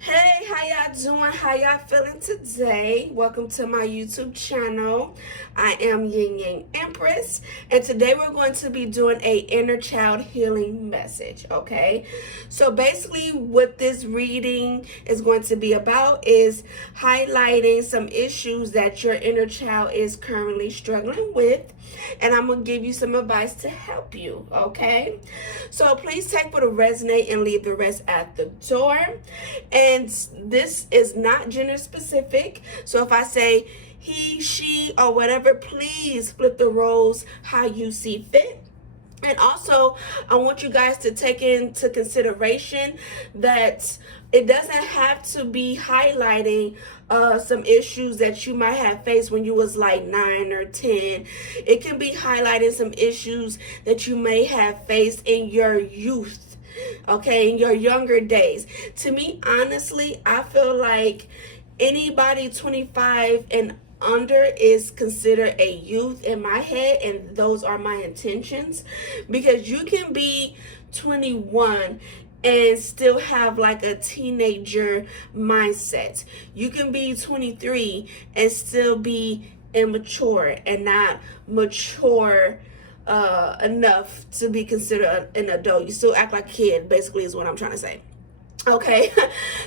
Hey, how y'all doing? How y'all feeling today? Welcome to my YouTube channel. I am Yin Yang Empress, and today we're going to be doing a inner child healing message, okay? So basically what this reading is going to be about is highlighting some issues that your inner child is currently struggling with, and I'm going to give you some advice to help you, okay? So please take what will resonate and leave the rest at the door. And this is not gender specific. So if I say he, she, or whatever, please flip the roles how you see fit. And also, I want you guys to take into consideration that it doesn't have to be highlighting some issues that you might have faced when you was like 9 or 10. It can be highlighting some issues that you may have faced in your youth, okay, in your younger days. To me, honestly, I feel like anybody 25 and under is considered a youth in my head, and those are my intentions, because you can be 21 and still have like a teenager mindset. You can be 23 and still be immature and not mature enough to be considered an adult. You still act like a kid, basically, is what I'm trying to say. Okay,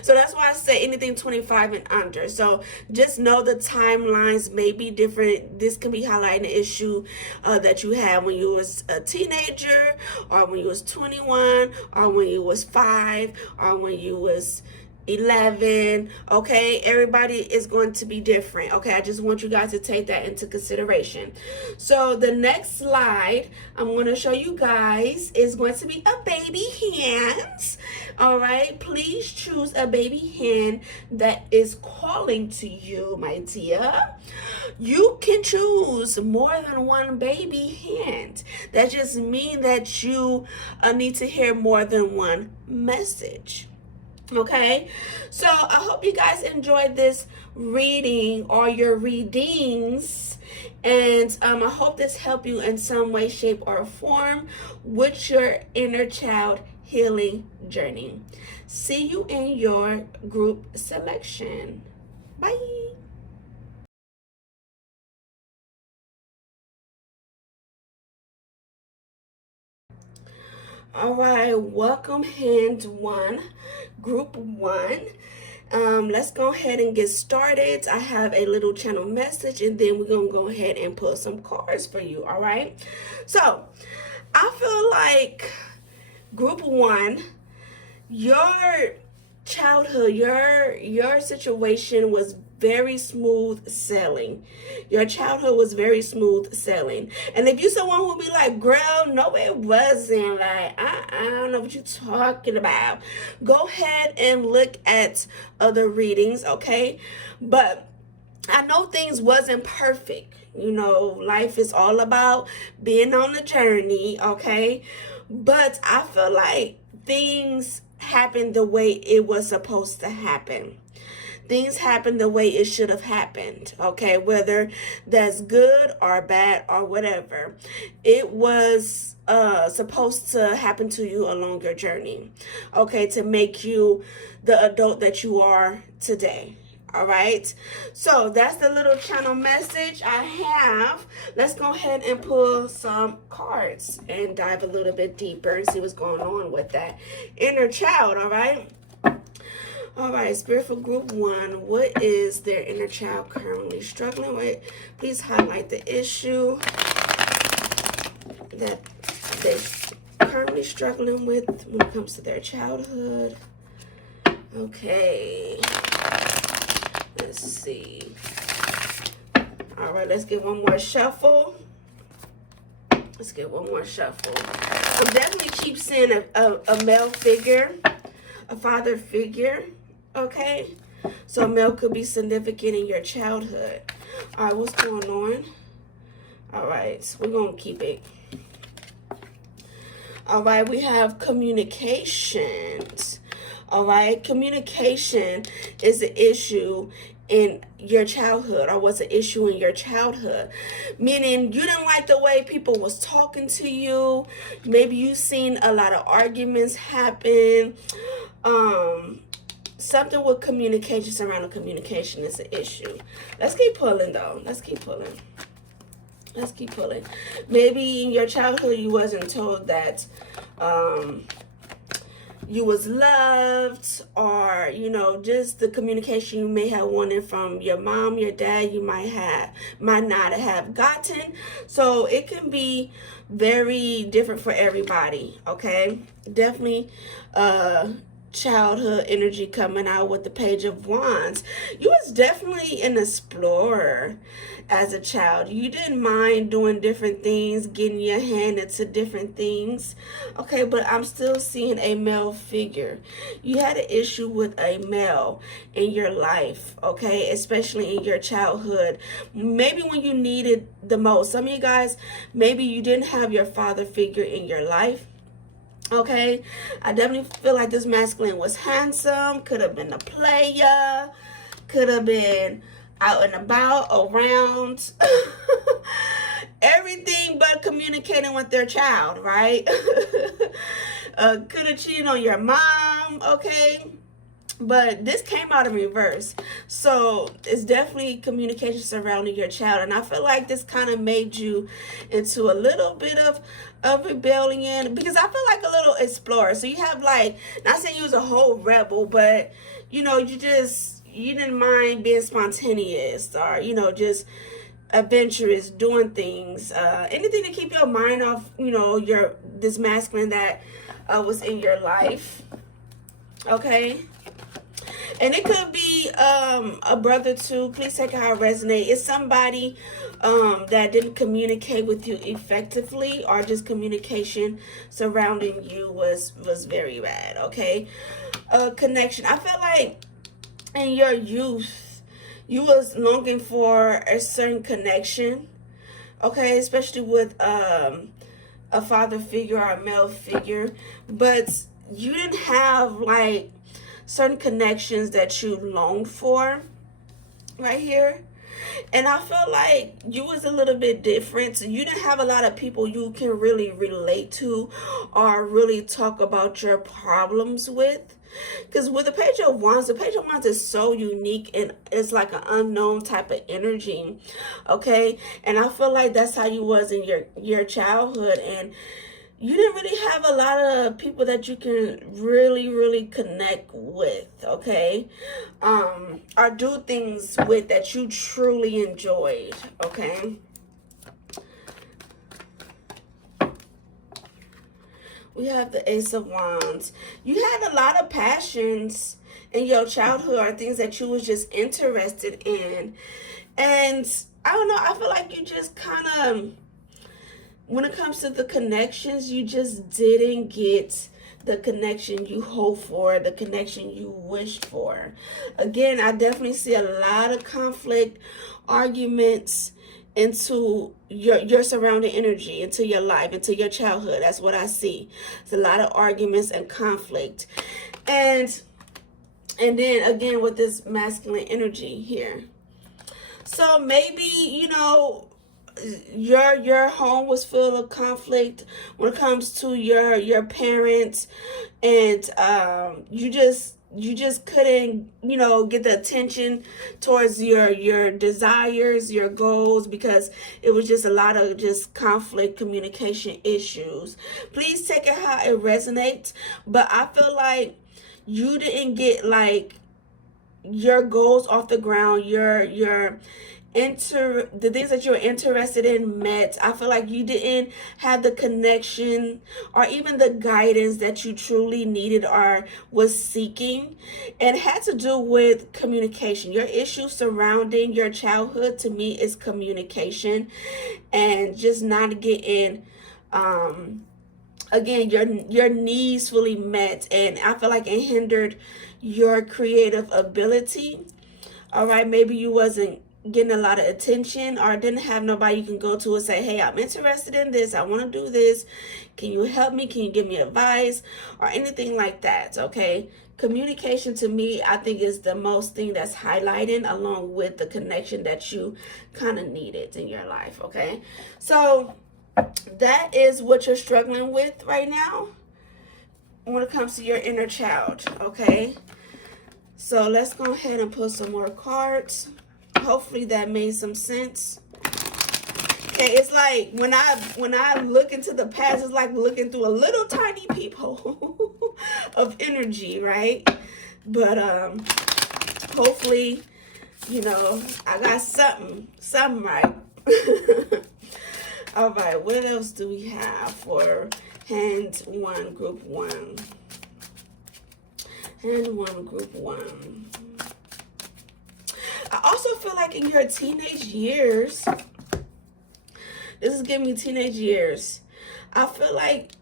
so that's why I say anything 25 and under. So just know the timelines may be different. This can be highlighting an issue that you had when you was a teenager, or when you was 21, or when you was 5, or when you was 11. Okay, everybody is going to be different. Okay, I just want you guys to take that into consideration. So the next slide I'm going to show you guys is going to be a baby hand. All right, please choose a baby hand that is calling to you, my dear. You can choose more than one baby hand. That just means that you need to hear more than one message. Okay, so I hope you guys enjoyed this reading or your readings, and I hope this helped you in some way, shape, or form with your inner child healing journey. See you in your group selection. Bye. All right, welcome hand one, group one. Let's go ahead and get started. I have a little channel message, and then we're gonna go ahead and pull some cards for you. All right, so I feel like group one, your childhood, your situation was very smooth sailing. Your childhood was very smooth sailing. And if you someone who be like, girl, no, it wasn't. Like, I don't know what you're talking about. Go ahead and look at other readings, okay? But I know things wasn't perfect. You know, life is all about being on the journey, okay? But I feel like things happened the way it was supposed to happen. Things happened the way it should have happened, okay? Whether that's good or bad or whatever. It was supposed to happen to you along your journey, okay? To make you the adult that you are today. All right, so that's the little channel message I have. Let's go ahead and pull some cards and dive a little bit deeper and see what's going on with that inner child. All right, Spirit for group one, what is their inner child currently struggling with? Please highlight the issue that they're currently struggling with when it comes to their childhood. Okay. Let's see. All right, let's get one more shuffle. Let's get one more shuffle. I'm definitely keep seeing a male figure, a father figure, okay? So male could be significant in your childhood. All right, what's going on? All right, we're going to keep it. All right, we have communications. All right, communication is the issue in your childhood, or was an issue in your childhood, meaning you didn't like the way people was talking to you. Maybe you seen a lot of arguments happen. something with communication, surrounding communication is an issue. Let's keep pulling though. Let's keep pulling. Let's keep pulling. Maybe in your childhood you wasn't told that you was loved, or you know, just the communication you may have wanted from your mom, your dad, you might not have gotten. So it can be very different for everybody. Okay, definitely childhood energy coming out with the Page of Wands. You was definitely an explorer as a child. You didn't mind doing different things, getting your hand into different things. Okay, but I'm still seeing a male figure. You had an issue with a male in your life, okay, especially in your childhood. Maybe when you needed the most. Some of you guys, maybe you didn't have your father figure in your life. Okay, I definitely feel like this masculine was handsome, could have been a player, could have been out and about, around, everything but communicating with their child, right? Could have cheated on your mom, okay? But this came out in reverse. So it's definitely communication surrounding your child. And I feel like this kind of made you into a little bit of rebellion, because I feel like a little explorer. So you have, like, not saying you was a whole rebel, but you know, you didn't mind being spontaneous, or you know, just adventurous, doing things, anything to keep your mind off, you know, this masculine that was in your life. Okay. And it could be a brother too. Please take how it resonates. It's somebody that didn't communicate with you effectively, or just communication surrounding you was very bad. Okay, connection. I feel like in your youth, you was longing for a certain connection. Okay, especially with a father figure or a male figure, but you didn't have like certain connections that you longed for right here. And I felt like you was a little bit different. So you didn't have a lot of people you can really relate to or really talk about your problems with. Because with the Page of Wands is so unique, and it's like an unknown type of energy. Okay, and I feel like that's how you was in your childhood, and you didn't really have a lot of people that you can really connect with, okay? Or do things with that you truly enjoyed, okay? We have the Ace of Wands. You had a lot of passions in your childhood, or things that you was just interested in. And I don't know, I feel like you just kind of, when it comes to the connections, you just didn't get the connection you hoped for, the connection you wished for. Again, I definitely see a lot of conflict, arguments into your surrounding energy, into your life, into your childhood. That's what I see. It's a lot of arguments and conflict. And then again with this masculine energy here. So maybe, you know, your home was full of conflict when it comes to your parents, and you just couldn't, you know, get the attention towards your desires, your goals, because it was just a lot of just conflict, communication issues. Please take it how it resonates, but I feel like you didn't get like your goals off the ground, the things that you're interested in met. I feel like you didn't have the connection or even the guidance that you truly needed or was seeking. And it had to do with communication. Your issue surrounding your childhood, to me, is communication, and just not getting again your needs fully met. And I feel like it hindered your creative ability. All right, maybe you wasn't getting a lot of attention, or didn't have nobody you can go to and say, hey, I'm interested in this, I want to do this, can you help me, can you give me advice, or anything like that. Okay, communication to me, I think, is the most thing that's highlighting, along with the connection that you kind of needed in your life. Okay, so that is what you're struggling with right now when it comes to your inner child. Okay, So let's go ahead and put some more cards. Hopefully that made some sense. Okay, it's like when I look into the past, it's like looking through a little tiny peephole of energy, right? But hopefully, you know, I got something right. All right, what else do we have for hand one, group one? Hand one, group one. I also feel like in your teenage years, this is giving me teenage years, I feel like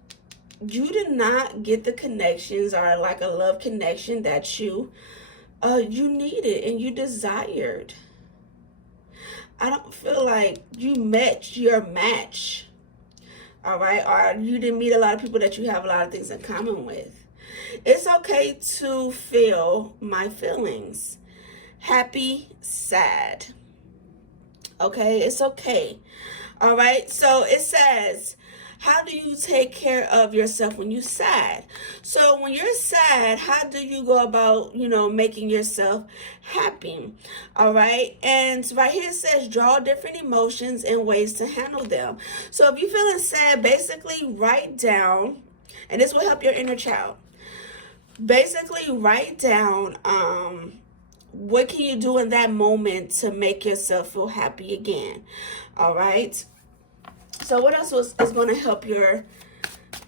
you did not get the connections or like a love connection that you needed and you desired. I don't feel like you met your match, all right? Or you didn't meet a lot of people that you have a lot of things in common with. It's okay to feel my feelings. Happy, sad. Okay, it's okay. All right, so it says, how do you take care of yourself when you're sad? So when you're sad, how do you go about, you know, making yourself happy? All right. And right here it says draw different emotions and ways to handle them. So if you're feeling sad, basically write down, and this will help your inner child. Basically write down what can you do in that moment to make yourself feel happy again. All right. So what else is going to help your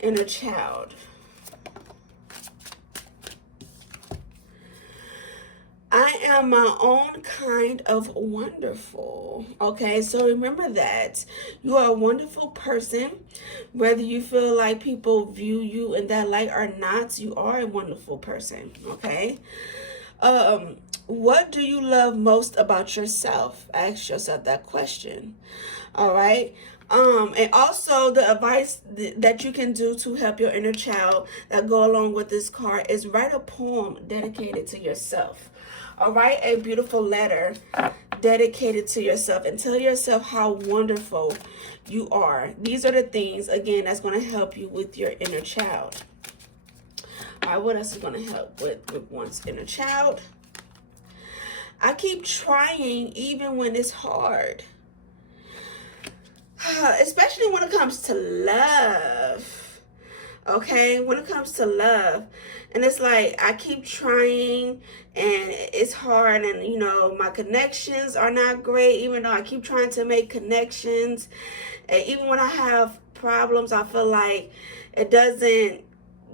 inner child? I am my own kind of wonderful. Okay, so remember that. You are a wonderful person. Whether you feel like people view you in that light or not, you are a wonderful person. Okay. What do you love most about yourself? Ask yourself that question. All right. And also the advice that you can do to help your inner child that go along with this card is write a poem dedicated to yourself. All right, a beautiful letter dedicated to yourself and tell yourself how wonderful you are. These are the things, again, that's going to help you with your inner child. All right, what else is going to help with group one's inner child? I keep trying even when it's hard. Especially when it comes to love. Okay, when it comes to love. And it's like I keep trying and it's hard, and you know my connections are not great, even though I keep trying to make connections. And even when I have problems, I feel like it doesn't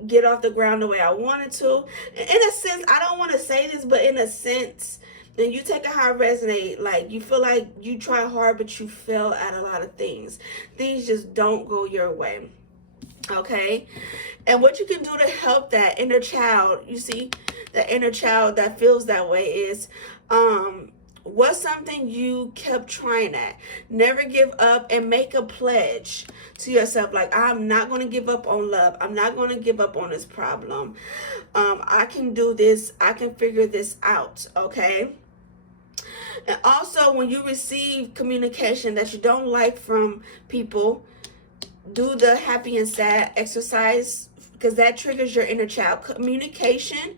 get off the ground the way I wanted to. In a sense, I don't want to say this, but in a sense, then you take it how it resonate. Like you feel like you try hard, but you fail at a lot of things. Things just don't go your way. Okay. And what you can do to help that inner child, you see, the inner child that feels that way is, what's something you kept trying at? Never give up and make a pledge to yourself. Like, I'm not going to give up on love. I'm not going to give up on this problem. I can do this. I can figure this out. Okay. And also, when you receive communication that you don't like from people, do the happy and sad exercise, because that triggers your inner child. Communication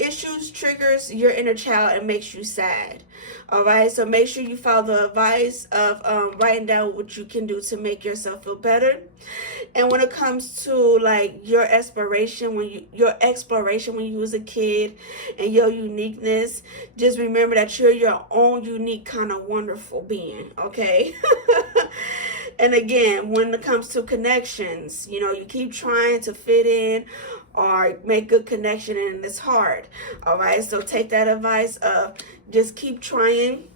issues triggers your inner child and makes you sad. All right, so make sure you follow the advice of writing down what you can do to make yourself feel better. And when it comes to like your exploration when you was a kid and your uniqueness, just remember that you're your own unique kind of wonderful being. Okay. And again, when it comes to connections, you know, you keep trying to fit in or make good connection and it's hard. All right, so take that advice of just keep trying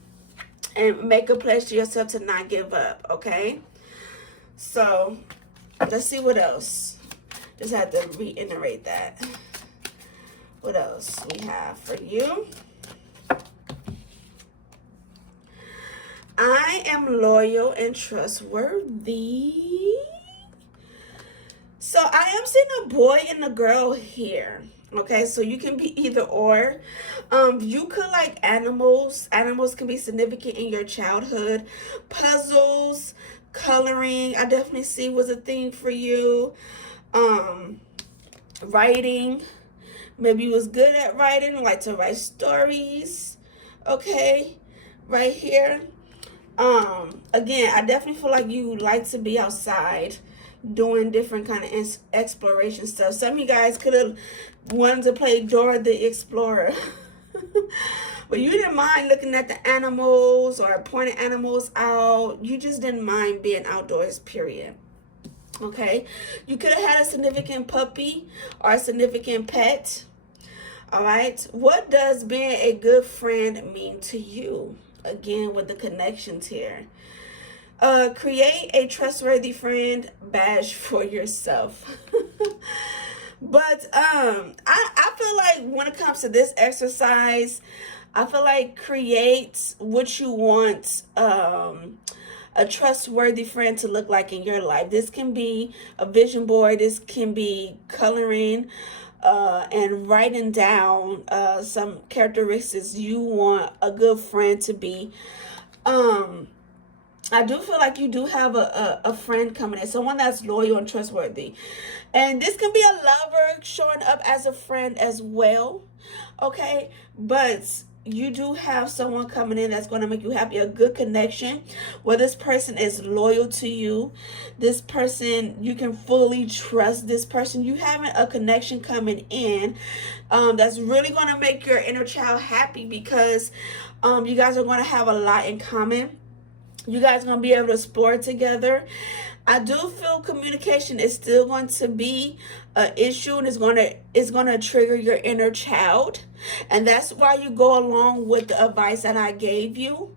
and make a pledge to yourself to not give up. Okay, so let's see what else. Just have to reiterate that. What else we have for you? I am loyal and trustworthy. So I am seeing a boy and a girl here. Okay, so you can be either or. You could like animals. Animals can be significant in your childhood. Puzzles, coloring, I definitely see was a thing for you. Writing, Maybe you was good at writing, like to write stories. Okay, right here. Again, I definitely feel like you like to be outside doing different kind of exploration stuff. Some of you guys could have wanted to play Dora the Explorer. But you didn't mind looking at the animals or pointing animals out. You just didn't mind being outdoors, period. Okay, you could have had a significant puppy or a significant pet. All right, what does being a good friend mean to you? Again, with the connections here. Create a trustworthy friend badge for yourself. But I feel like when it comes to this exercise, I feel like create what you want a trustworthy friend to look like in your life. This can be a vision board. This can be coloring and writing down some characteristics you want a good friend to be. I do feel like you do have a friend coming in, someone that's loyal and trustworthy. And this can be a lover showing up as a friend as well. Okay, but you do have someone coming in that's going to make you happy, a good connection where this person is loyal to you. This person, you can fully trust this person. You having a connection coming in that's really going to make your inner child happy, because you guys are going to have a lot in common. You guys are going to be able to explore together. I do feel communication is still going to be an issue, and it's going to trigger your inner child. And that's why you go along with the advice that I gave you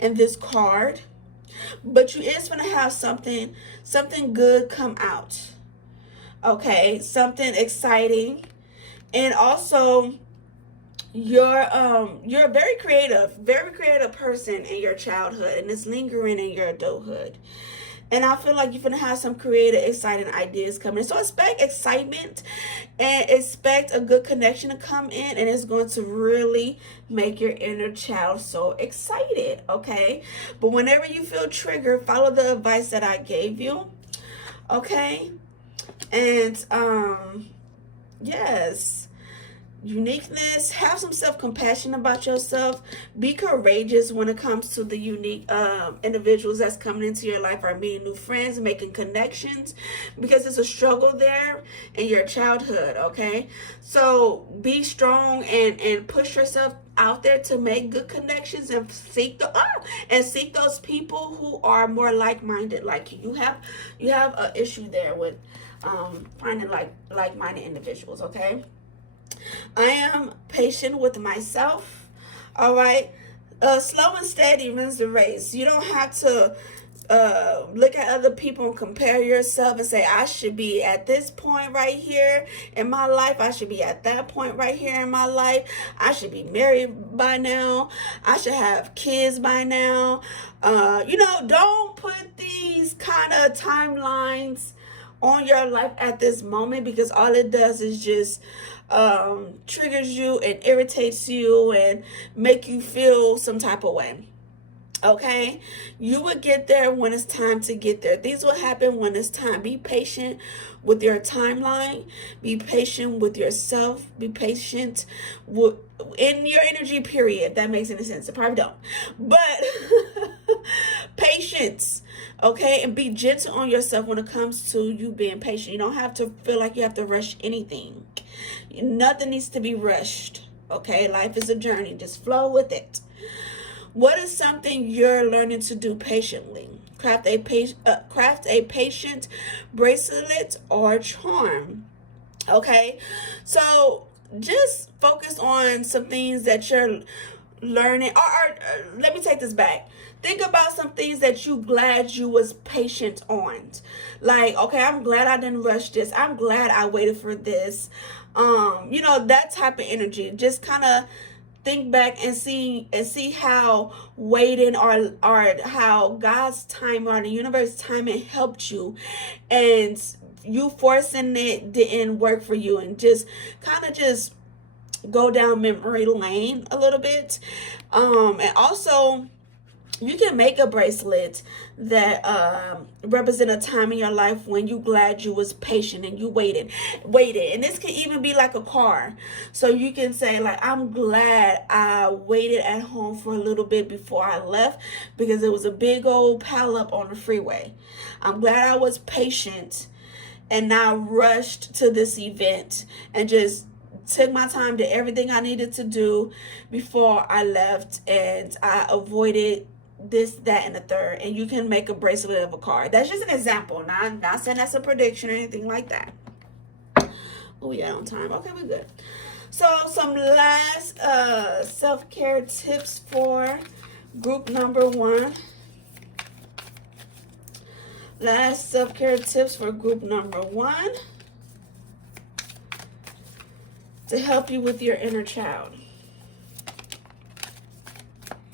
in this card. But you is going to have something good come out. Okay, something exciting. And also, you're a very creative person in your childhood, and it's lingering in your adulthood. And I feel like you're gonna have some creative, exciting ideas coming. So expect excitement and expect a good connection to come in, and it's going to really make your inner child so excited. Okay, but whenever you feel triggered, follow the advice that I gave you. Okay, and yes. Uniqueness, have some self-compassion about yourself. Be courageous when it comes to the unique individuals that's coming into your life, or meeting new friends, making connections, because it's a struggle there in your childhood. Okay, so be strong and push yourself out there to make good connections, and seek those people who are more like-minded like you. You have an issue there with finding like-minded individuals. Okay, I am patient with myself. All right. Slow and steady wins the race. You don't have to look at other people and compare yourself and say, I should be at this point right here in my life. I should be at that point right here in my life. I should be married by now. I should have kids by now. Don't put these kind of timelines on your life at this moment, because all it does is just triggers you and irritates you and make you feel some type of way. Okay, you will get there when it's time to get there. These will happen when it's time. Be patient with your timeline. Be patient with yourself. Be patient in your energy, period. If that makes any sense. It probably don't. But patience. Okay, and be gentle on yourself when it comes to you being patient. You don't have to feel like you have to rush anything. Nothing needs to be rushed. Okay, life is a journey. Just flow with it. What is something you're learning to do patiently? Craft a patient bracelet or charm. Okay, so just focus on some things that you're learning. Or let me take this back. Think about some things that you glad you was patient on. Like, okay, I'm glad I didn't rush this. I'm glad I waited for this. That type of energy. Just kind of think back and see how waiting or how God's time or the universe timing helped you, and you forcing it didn't work for you, and just kind of just go down memory lane a little bit. And also You can make a bracelet that represent a time in your life when you glad you was patient and you waited. And this can even be like a car. So you can say like, I'm glad I waited at home for a little bit before I left because it was a big old pile up on the freeway. I'm glad I was patient and not rushed to this event and just took my time, did everything I needed to do before I left, and I avoided this, that, and the third. And you can make a bracelet of a card. That's just an example. Not saying that's a prediction or anything like that. Oh, we got on time. Okay, we're good. So some last self-care tips for group number 1. Last self-care tips for group number 1 to help you with your inner child.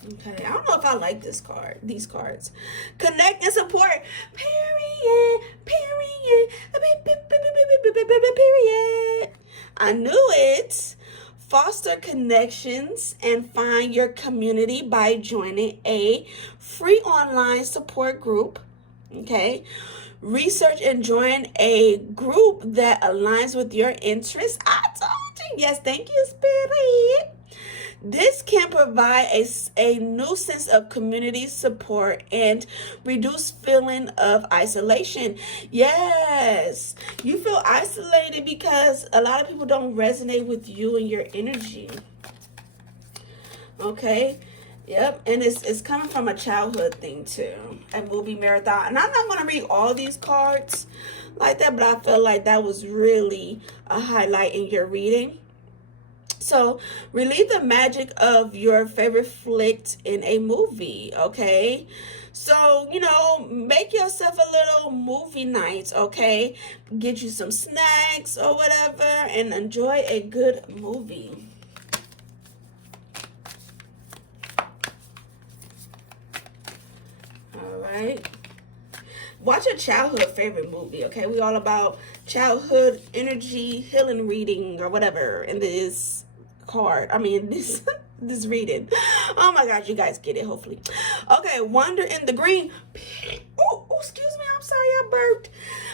Okay, I don't know if I like these cards. Connect and support. Period. I knew it. Foster connections and find your community by joining a free online support group. Okay. Research and join a group that aligns with your interests. I told you. Yes, thank you, Spirit. This can provide a new sense of community support and reduce feeling of isolation. Yes, you feel isolated because a lot of people don't resonate with you and your energy. Okay. Yep, and it's coming from a childhood thing too, a movie marathon. And I'm not going to read all these cards like that, but I feel like that was really a highlight in your reading. So, relieve the magic of your favorite flick in a movie, okay? So, make yourself a little movie night, okay? Get you some snacks or whatever and enjoy a good movie. All right. Watch a childhood favorite movie, okay? We all about childhood energy, healing reading or whatever in this this reading. Oh my God, you guys get it, hopefully. Okay, Wander in the Green. Oh, excuse me, I'm sorry I burped.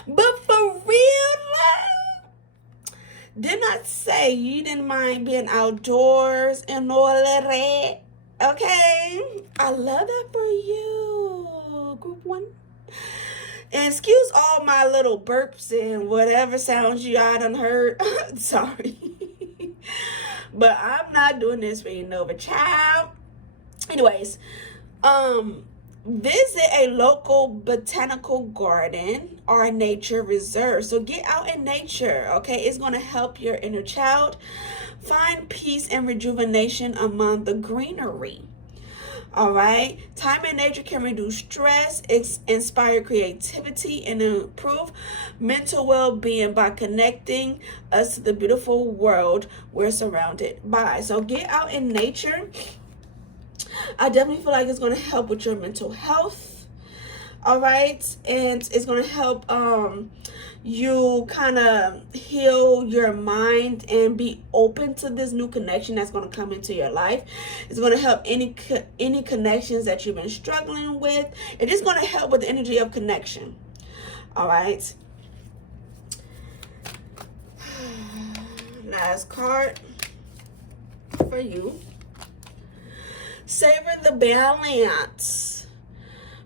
But for real, love, didn't I say you didn't mind being outdoors and all of that? Okay, I love that for you, group 1. And excuse all my little burps and whatever sounds you all done heard. Sorry. But I'm not doing this for you, Nova child. Anyways, visit a local botanical garden or a nature reserve. So get out in nature, okay? It's going to help your inner child find peace and rejuvenation among the greenery. All right. Time in nature can reduce stress, inspire creativity, and improve mental well-being by connecting us to the beautiful world we're surrounded by. So get out in nature. I definitely feel like it's going to help with your mental health. All right. And it's going to help you kind of heal your mind and be open to this new connection that's going to come into your life. It's going to help any connections that you've been struggling with. It is going to help with the energy of connection. All right. Last card for you. Savor the balance.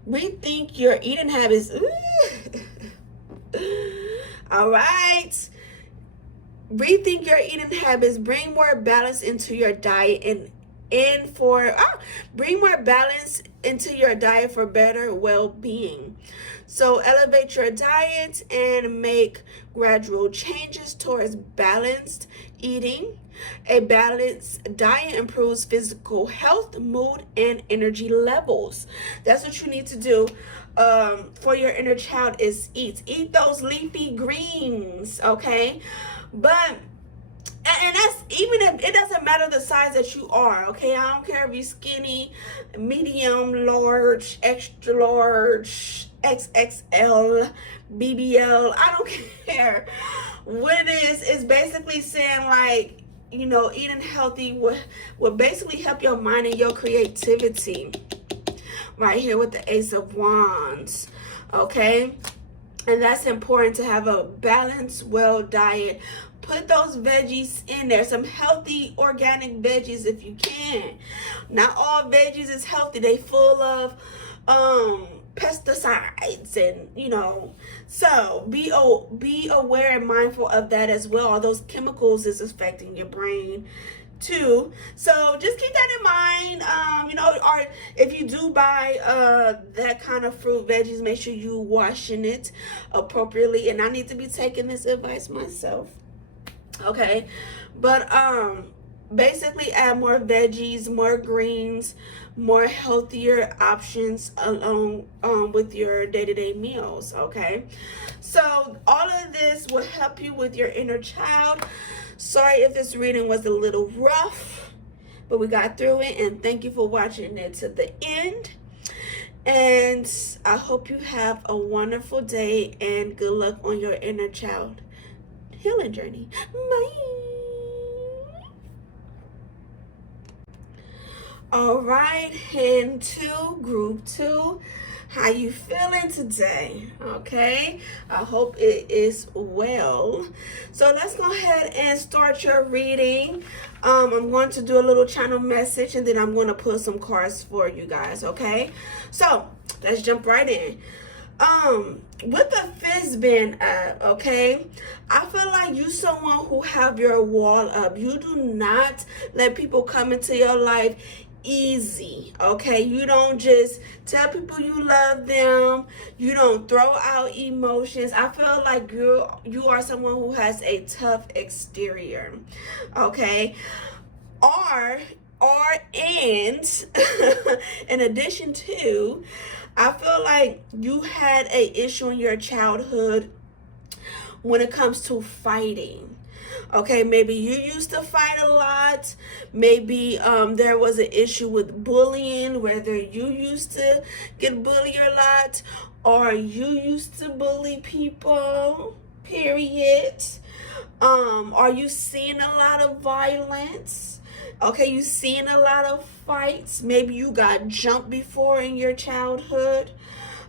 Rethink your eating habits. All right. Rethink your eating habits. Bring more balance into your diet bring more balance into your diet for better well-being. So elevate your diet and make gradual changes towards balanced eating. A balanced diet improves physical health, mood, and energy levels. That's what you need to do for your inner child is eat those leafy greens, okay? But and that's even if it doesn't matter the size that you are, okay? I don't care if you're skinny, medium, large, extra large, XXL, BBL. I don't care what it is. It's basically saying like, eating healthy will basically help your mind and your creativity. right here with the Ace of Wands, okay? And that's important to have a balanced, well diet. Put those veggies in there, some healthy organic veggies if you can. Not all veggies is healthy. They full of pesticides and, you know, so be aware and mindful of that as well. All those chemicals is affecting your brain too, so just keep that in mind. You know, or if you do buy that kind of fruit, veggies, make sure you washing it appropriately. And I need to be taking this advice myself, okay? But basically add more veggies, more greens, more healthier options along with your day-to-day meals, okay? So all of this will help you with your inner child. Sorry if this reading was a little rough, but we got through it, and thank you for watching it to the end. And I hope you have a wonderful day, and good luck on your inner child healing journey. Bye. All right, into group 2. How you feeling today? Okay, I hope it is well. So let's go ahead and start your reading. I'm going to do a little channel message, and then I'm going to pull some cards for you guys, okay? So let's jump right in. With the fist being up, okay, I feel like you someone who have your wall up. You do not let people come into your life easy, okay? You don't just tell people you love them. You don't throw out emotions. I feel like you are someone who has a tough exterior, okay? And in addition to, I feel like you had a issue in your childhood when it comes to fighting. Okay, maybe you used to fight a lot. Maybe there was an issue with bullying, whether you used to get bullied a lot or you used to bully people, period. Are you seeing a lot of violence? Okay, you seeing a lot of fights. Maybe you got jumped before in your childhood.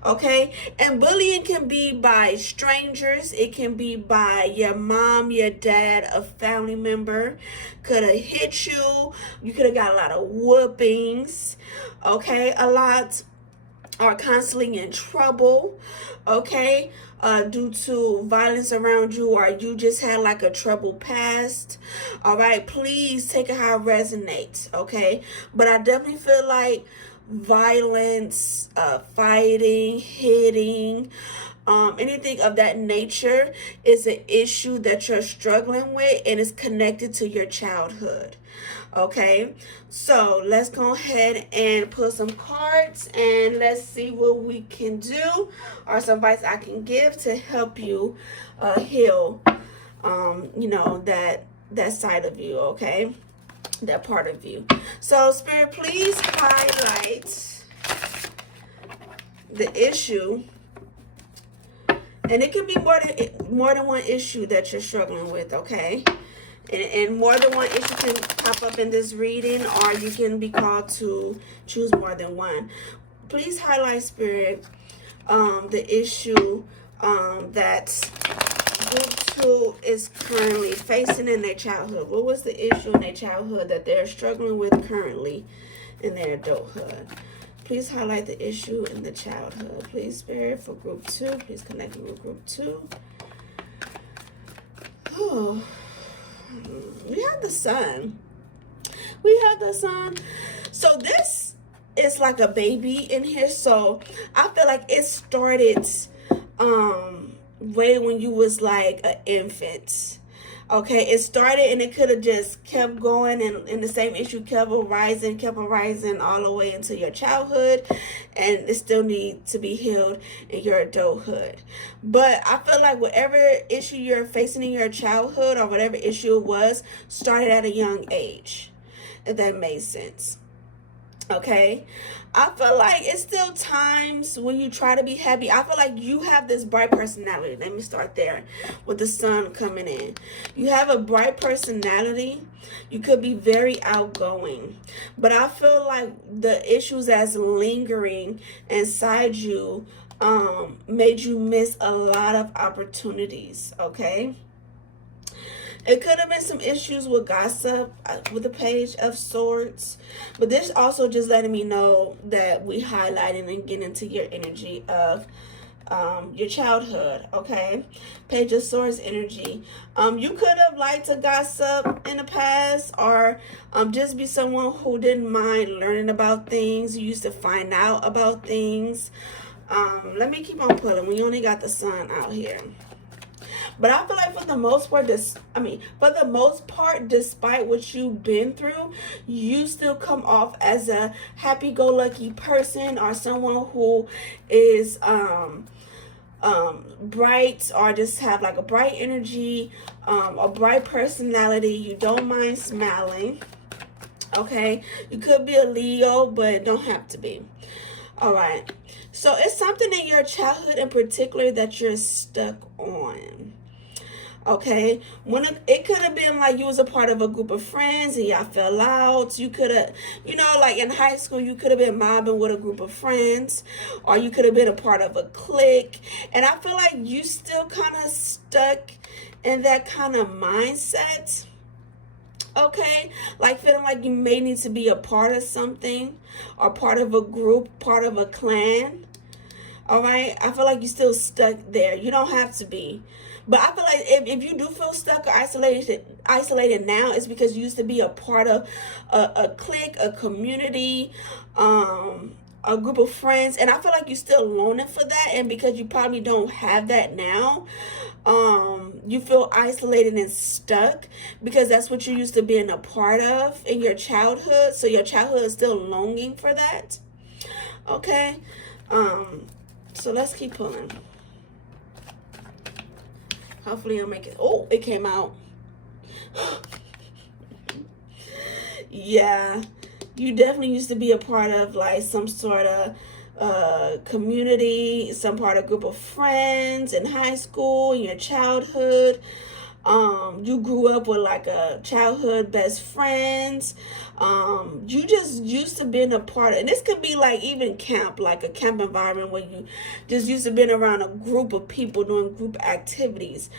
Okay, and bullying can be by strangers. It can be by your mom, your dad, a family member could have hit you. You could have got a lot of whoopings. Okay, a lot are constantly in trouble. Okay, due to violence around you, or you just had like a troubled past. All right, please take it how it resonates. Okay, but I definitely feel like violence, fighting, hitting, anything of that nature is an issue that you're struggling with, and it's connected to your childhood. Okay, so let's go ahead and pull some cards, and let's see what we can do, or some advice I can give to help you heal you know, that side of you, okay, that part of you. So Spirit, please highlight the issue, and it can be more than one issue that you're struggling with, okay? And more than one issue can pop up in this reading, or you can be called to choose more than one. Please highlight, Spirit, the issue that group 2 is currently facing in their childhood. What was the issue in their childhood that they're struggling with currently in their adulthood? Please highlight the issue in the childhood. Please, Spirit, for group 2. Please connect with group 2. Oh, we have the Sun. We have the Sun. So this is like a baby in here. So I feel like it started way when you was like an infant. Okay, it started, and it could have just kept going, and the same issue kept arising all the way into your childhood, and it still needs to be healed in your adulthood. But I feel like whatever issue you're facing in your childhood, or whatever issue it was, started at a young age, if that made sense. Okay, I feel like it's still times when you try to be happy. I feel like you have this bright personality. Let me start there with the sun coming in. You have a bright personality. You could be very outgoing, but I feel like the issues that's lingering inside you made you miss a lot of opportunities. Okay, it could have been some issues with gossip with the Page of Swords. But this also just letting me know that we highlighting and getting into your energy of your childhood, okay? Page of Swords energy. You could have liked to gossip in the past, or just be someone who didn't mind learning about things. You used to find out about things. Let me keep on pulling. We only got the sun out here. But I feel like for the most part, despite what you've been through, you still come off as a happy-go-lucky person, or someone who is bright, or just have like a bright energy, a bright personality. You don't mind smiling. Okay, you could be a Leo, but don't have to be. All right. So it's something in your childhood in particular that you're stuck on. Okay, when it could have been like you was a part of a group of friends and y'all fell out. You could have, like in high school, you could have been mobbing with a group of friends, or you could have been a part of a clique. And I feel like you still kind of stuck in that kind of mindset. Okay, like feeling like you may need to be a part of something, or part of a group, part of a clan. All right, I feel like you're still stuck there. You don't have to be. But I feel like if you do feel stuck or isolated now, it's because you used to be a part of a clique, a community, a group of friends. And I feel like you're still longing for that. And because you probably don't have that now, you feel isolated and stuck because that's what you used to being a part of in your childhood. So your childhood is still longing for that. Okay. So let's keep pulling. Hopefully I'll make it. Oh, it came out. Yeah, you definitely used to be a part of like some sort of community, some part of group of friends in high school, in your childhood. You grew up with like a childhood best friends. You just used to being a part of, and this could be like even camp, like a camp environment where you just used to being around a group of people doing group activities.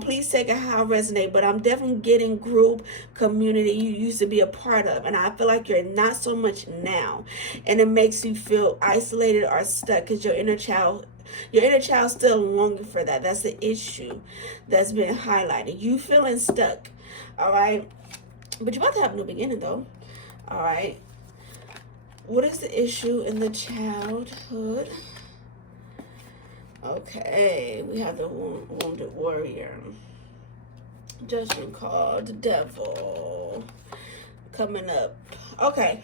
Please take it how it resonate, but I'm definitely getting group community you used to be a part of, and I feel like you're not so much now, and it makes you feel isolated or stuck because your inner child still longing for that. That's the issue that's been highlighted. You feeling stuck. All right. But you're about to have a new beginning though. All right. What is the issue in the childhood? Okay. We have the wounded warrior. Judgment call. The devil. Coming up. Okay,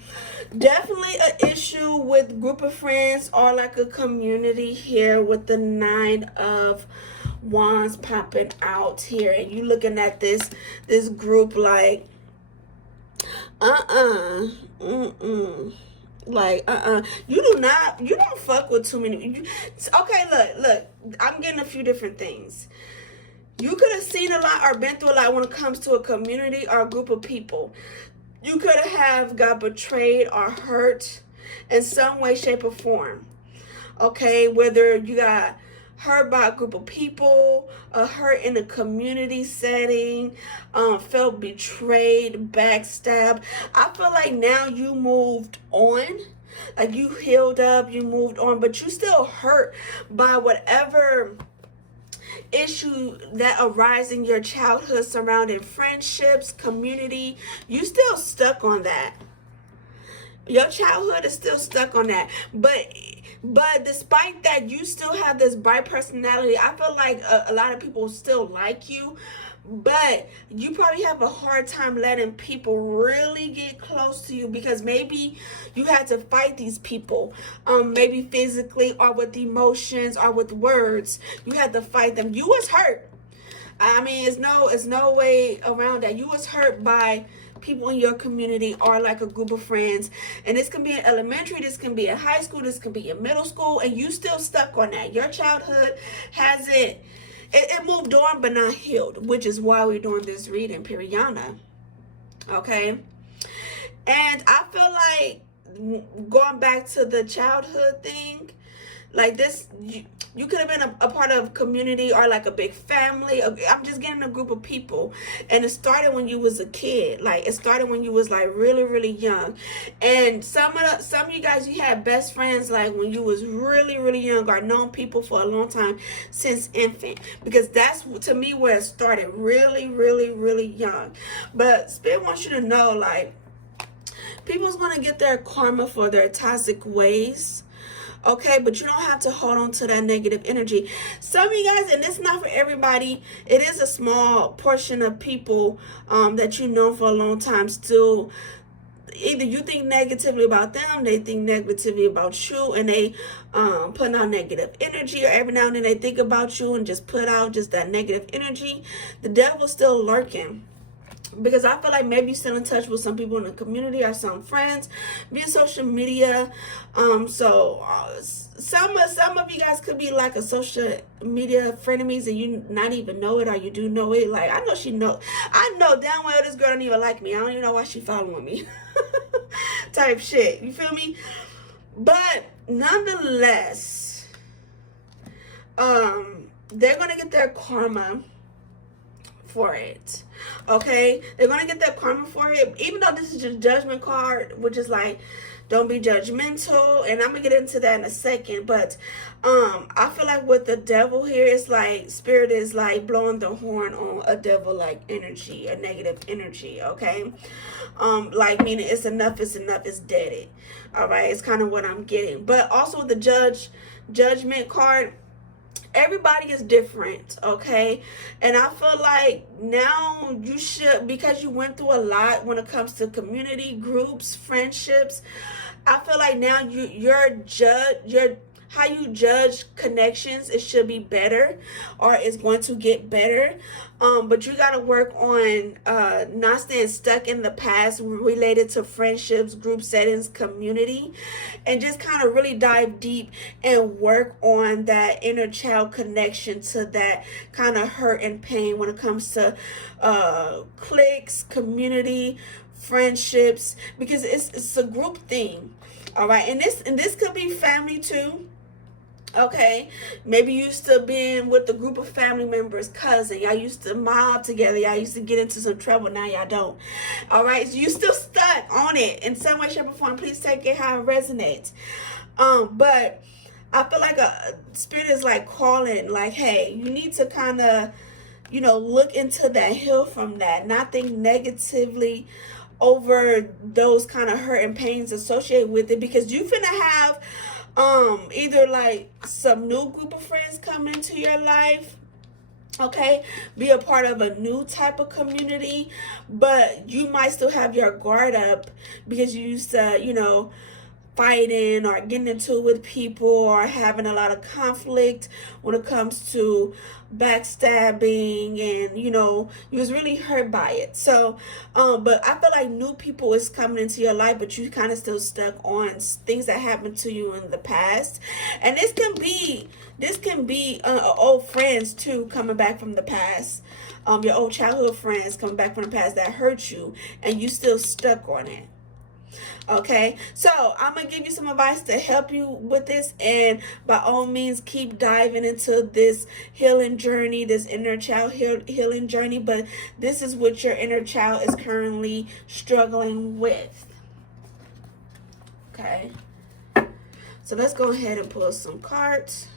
definitely an issue with group of friends or like a community here with the 9 of Wands popping out here, and you looking at this group like like you don't fuck with too many. Okay, look, I'm getting a few different things. You could have seen a lot or been through a lot when it comes to a community or a group of people. You could have got betrayed or hurt in some way, shape, or form. Okay, whether you got hurt by a group of people, hurt in a community setting, felt betrayed, backstabbed. I feel like now you moved on. Like you healed up, you moved on, but you still hurt by whatever issue that arise in your childhood surrounding friendships, community. You still stuck on that. Your childhood is still stuck on that. But despite that, you still have this bright personality. I feel like a lot of people still like you, but you probably have a hard time letting people really get close to you because maybe you had to fight these people, maybe physically or with emotions or with words. You had to fight them. You was hurt. I mean, it's no way around that. You was hurt by people in your community or like a group of friends, and this can be in elementary, this can be in high school, this can be in middle school, and you still stuck on that. Your childhood hasn't it moved on but not healed, which is why we're doing this reading, Periana. Okay, and I feel like going back to the childhood thing, like this, you could have been a part of a community or like a big family. I'm just getting a group of people, and it started when you was a kid. Like it started when you was like really, really young. And some of you guys, you had best friends like when you was really, really young, or known people for a long time since infant, because that's to me where it started, really, really, really young. But Spirit wants you to know, like, people's gonna get their karma for their toxic ways. Okay, but you don't have to hold on to that negative energy. Some of you guys, and it's not for everybody, it is a small portion of people that you know for a long time still, either you think negatively about them, they think negatively about you, and they put out negative energy, or every now and then they think about you and just put out just that negative energy. The devil's still lurking. Because I feel like maybe you're still in touch with some people in the community or some friends via social media. Some of you guys could be like a social media frenemies and you not even know it, or you do know it. Like I know damn well this girl don't even like me. I don't even know why she following me. Type shit. You feel me? But nonetheless, they're gonna get their karma for it. Okay, they're gonna get that karma for it, even though this is just judgment card, which is like, don't be judgmental, and I'm gonna get into that in a second. But I feel like with the devil here, it's like Spirit is like blowing the horn on a devil like energy, a negative energy. Okay, like meaning it's enough, it's dead. All right, it's kind of what I'm getting. But also with the judgment card, everybody is different, okay? And I feel like now you should, because you went through a lot when it comes to community, groups, friendships, I feel like now how you judge connections, it should be better, or it's going to get better. But you got to work on not staying stuck in the past related to friendships, group settings, community, and just kind of really dive deep and work on that inner child connection to that kind of hurt and pain when it comes to cliques, community, friendships, because it's a group thing. All right, and this could be family too. Okay, maybe you used to being with a group of family members, cousin. Y'all used to mob together. Y'all used to get into some trouble. Now y'all don't. All right, so you still stuck on it in some way, shape, or form. Please take it how it resonates. But I feel like a Spirit is like calling, like, hey, you need to kind of, look into that, heal from that, not think negatively over those kind of hurt and pains associated with it, because you finna have either like some new group of friends come into your life, okay, be a part of a new type of community, but you might still have your guard up because you used to, fighting or getting into it with people or having a lot of conflict when it comes to backstabbing, and you was really hurt by it. So but I feel like new people is coming into your life, but you kind of still stuck on things that happened to you in the past. And this can be old friends too, coming back from the past, your old childhood friends coming back from the past that hurt you and you still stuck on it. Okay, so I'm gonna give you some advice to help you with this, and by all means keep diving into this healing journey, this inner child healing journey. But this is what your inner child is currently struggling with. Okay, so let's go ahead and pull some cards.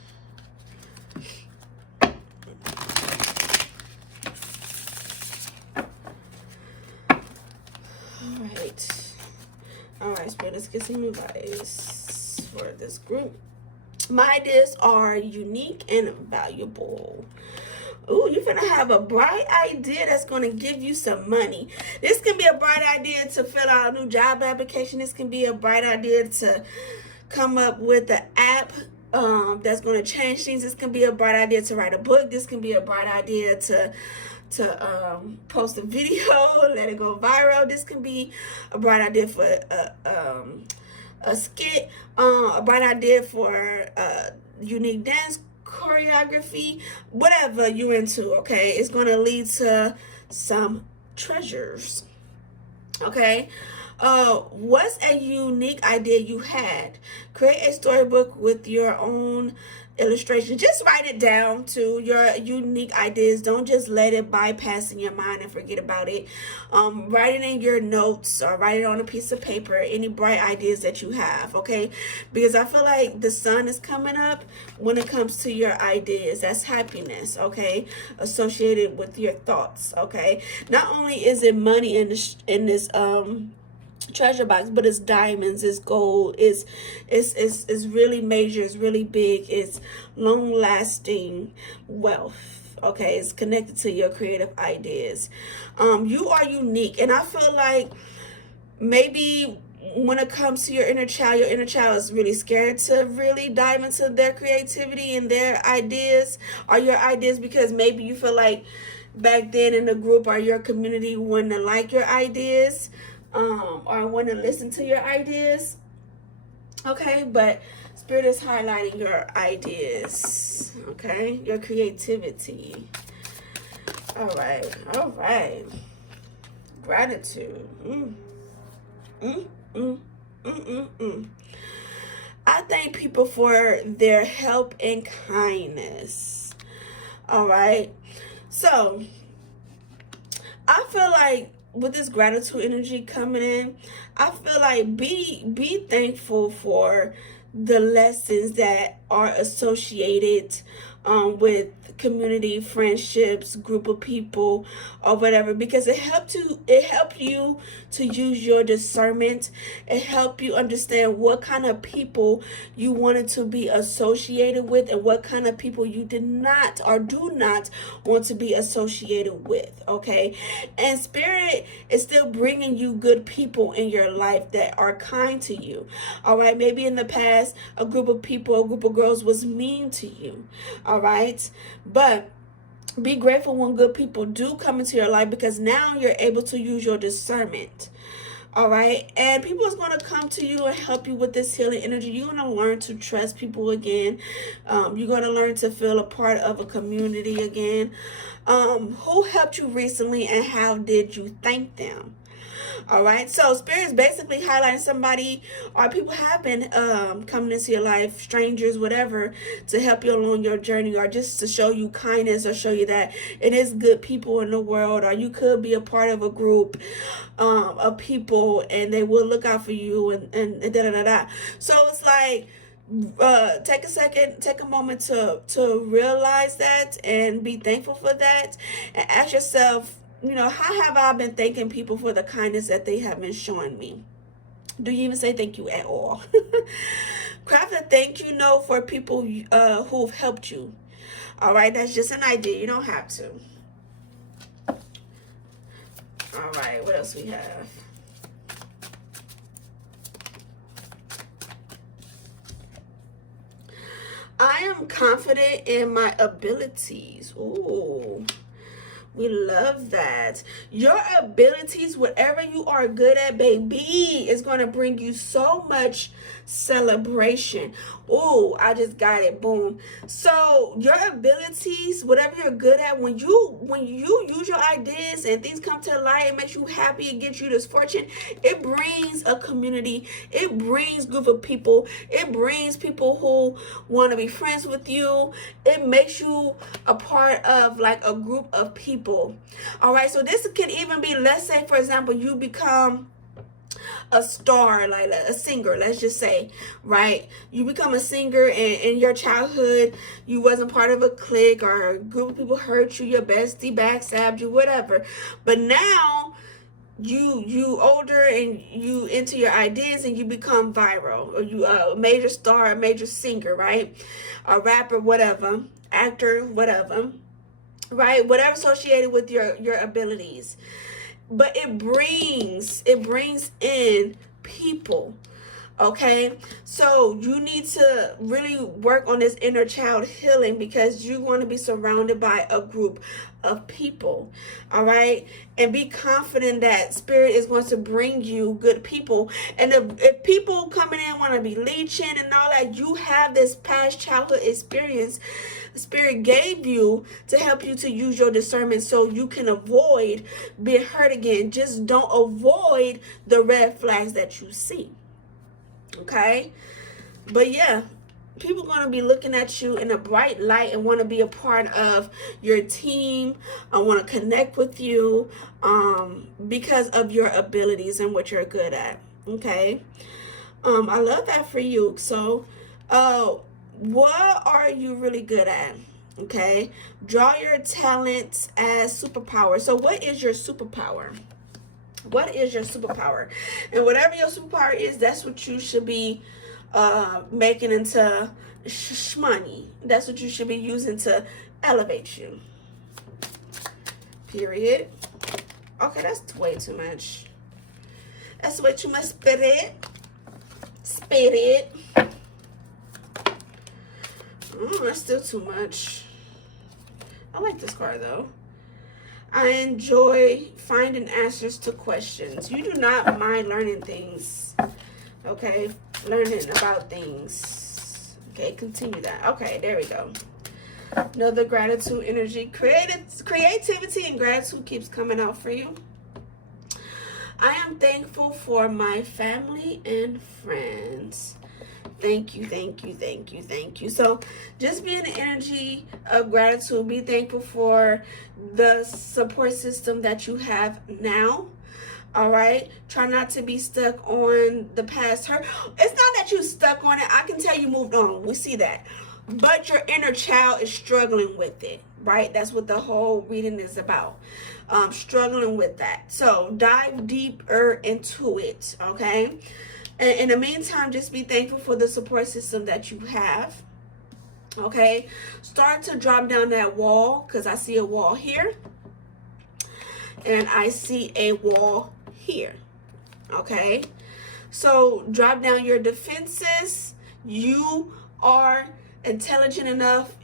All right, Spirit, let's get some advice for this group. My ideas are unique and valuable. Ooh, you're gonna have a bright idea that's gonna give you some money. This can be a bright idea to fill out a new job application. This can be a bright idea to come up with an app that's going to change things. This can be a bright idea to write a book. This can be a bright idea to post a video, let it go viral. This can be a bright idea for a skit, a bright idea for unique dance choreography, whatever you're into. Okay, it's going to lead to some treasures. Okay, what's a unique idea you had? Create a storybook with your own illustration. Just write it down to your unique ideas. Don't just let it bypass in your mind and forget about it. Write it in your notes or write it on a piece of paper, any bright ideas that you have, okay? Because I feel like the sun is coming up when it comes to your ideas. That's happiness, okay? Associated with your thoughts, okay? Not only is it money in this treasure box, but it's diamonds, it's gold, it's really major, it's really big, it's long lasting wealth. Okay, it's connected to your creative ideas. You are unique, and I feel like maybe when it comes to your inner child is really scared to really dive into their creativity and their ideas, or your ideas, because maybe you feel like back then in the group or your community wouldn't like your ideas, or want to listen to your ideas. Okay, but Spirit is highlighting your ideas, okay, your creativity. All right. Gratitude. I thank people for their help and kindness. All right, so I feel like with this gratitude energy coming in, I feel like be thankful for the lessons that are associated with community, friendships, group of people, or whatever, because it helped you to use your discernment. It helped you understand what kind of people you wanted to be associated with and what kind of people you did not or do not want to be associated with. Okay, and Spirit is still bringing you good people in your life that are kind to you. All right, maybe in the past a group of people, a group of girls was mean to you. All right, but be grateful when good people do come into your life, because now you're able to use your discernment. All right, and people is going to come to you and help you with this healing energy. You're going to learn to trust people again. You're going to learn to feel a part of a community again. Who helped you recently and how did you thank them? All right, so Spirit is basically highlighting somebody, or people have been coming into your life, strangers, whatever, to help you along your journey, or just to show you kindness, or show you that it is good people in the world, or you could be a part of a group of people and they will look out for you, and da da da da. So it's like, take a moment to realize that and be thankful for that, and ask yourself, how have I been thanking people for the kindness that they have been showing me? Do you even say thank you at all? Craft a thank you note for people who've helped you. All right, that's just an idea. You don't have to. All right, what else we have? I am confident in my abilities. Ooh. We love that. Your abilities, whatever you are good at, baby, is going to bring you so much celebration. Oh, I just got it. Boom. So your abilities, whatever you're good at, when you use your ideas and things come to light, it makes you happy, it gives you this fortune. It brings a community. It brings group of people. It brings people who want to be friends with you. It makes you a part of like a group of people. All right, so this can even be, let's say for example, you become a star, like a singer, let's just say, right? You become a singer, and in your childhood you wasn't part of a clique, or a group of people hurt you, your bestie backstabbed you, whatever, but now you older and you into your ideas and you become viral, or you a major star, a major singer, right? A rapper, whatever, actor, whatever, right? Whatever associated with your abilities. But it brings in people. Okay, so you need to really work on this inner child healing, because you're going to be surrounded by a group of people. All right, and be confident that Spirit is going to bring you good people. And if people coming in want to be leeching and all that, you have this past childhood experience Spirit gave you to help you to use your discernment so you can avoid being hurt again. Just don't avoid the red flags that you see. Okay, but yeah, people going to be looking at you in a bright light and want to be a part of your team. I want to connect with you because of your abilities and what you're good at. Okay, I love that for you. So what are you really good at? Okay, draw your talents as superpower. So what is your superpower? What is your superpower? And whatever your superpower is, that's what you should be making into money. That's what you should be using to elevate you. Period. Okay, that's way too much. That's way too much. Spirit. That's still too much. I like this card though. I enjoy finding answers to questions. You do not mind learning things. Okay, learning about things. Okay, continue that. Okay, there we go. Another gratitude energy. Creativity and gratitude keeps coming out for you. I am thankful for my family and friends. Thank you. So just be in the energy of gratitude. Be thankful for the support system that you have now. All right, try not to be stuck on the past hurt. It's not that you stuck on it. I can tell you moved on. We see that, but your inner child is struggling with it, right? That's what the whole reading is about. Struggling with that. So dive deeper into it. Okay, and in the meantime, just be thankful for the support system that you have. Okay, start to drop down that wall, because I see a wall here and I see a wall here. Okay, so drop down your defenses. You are intelligent enough,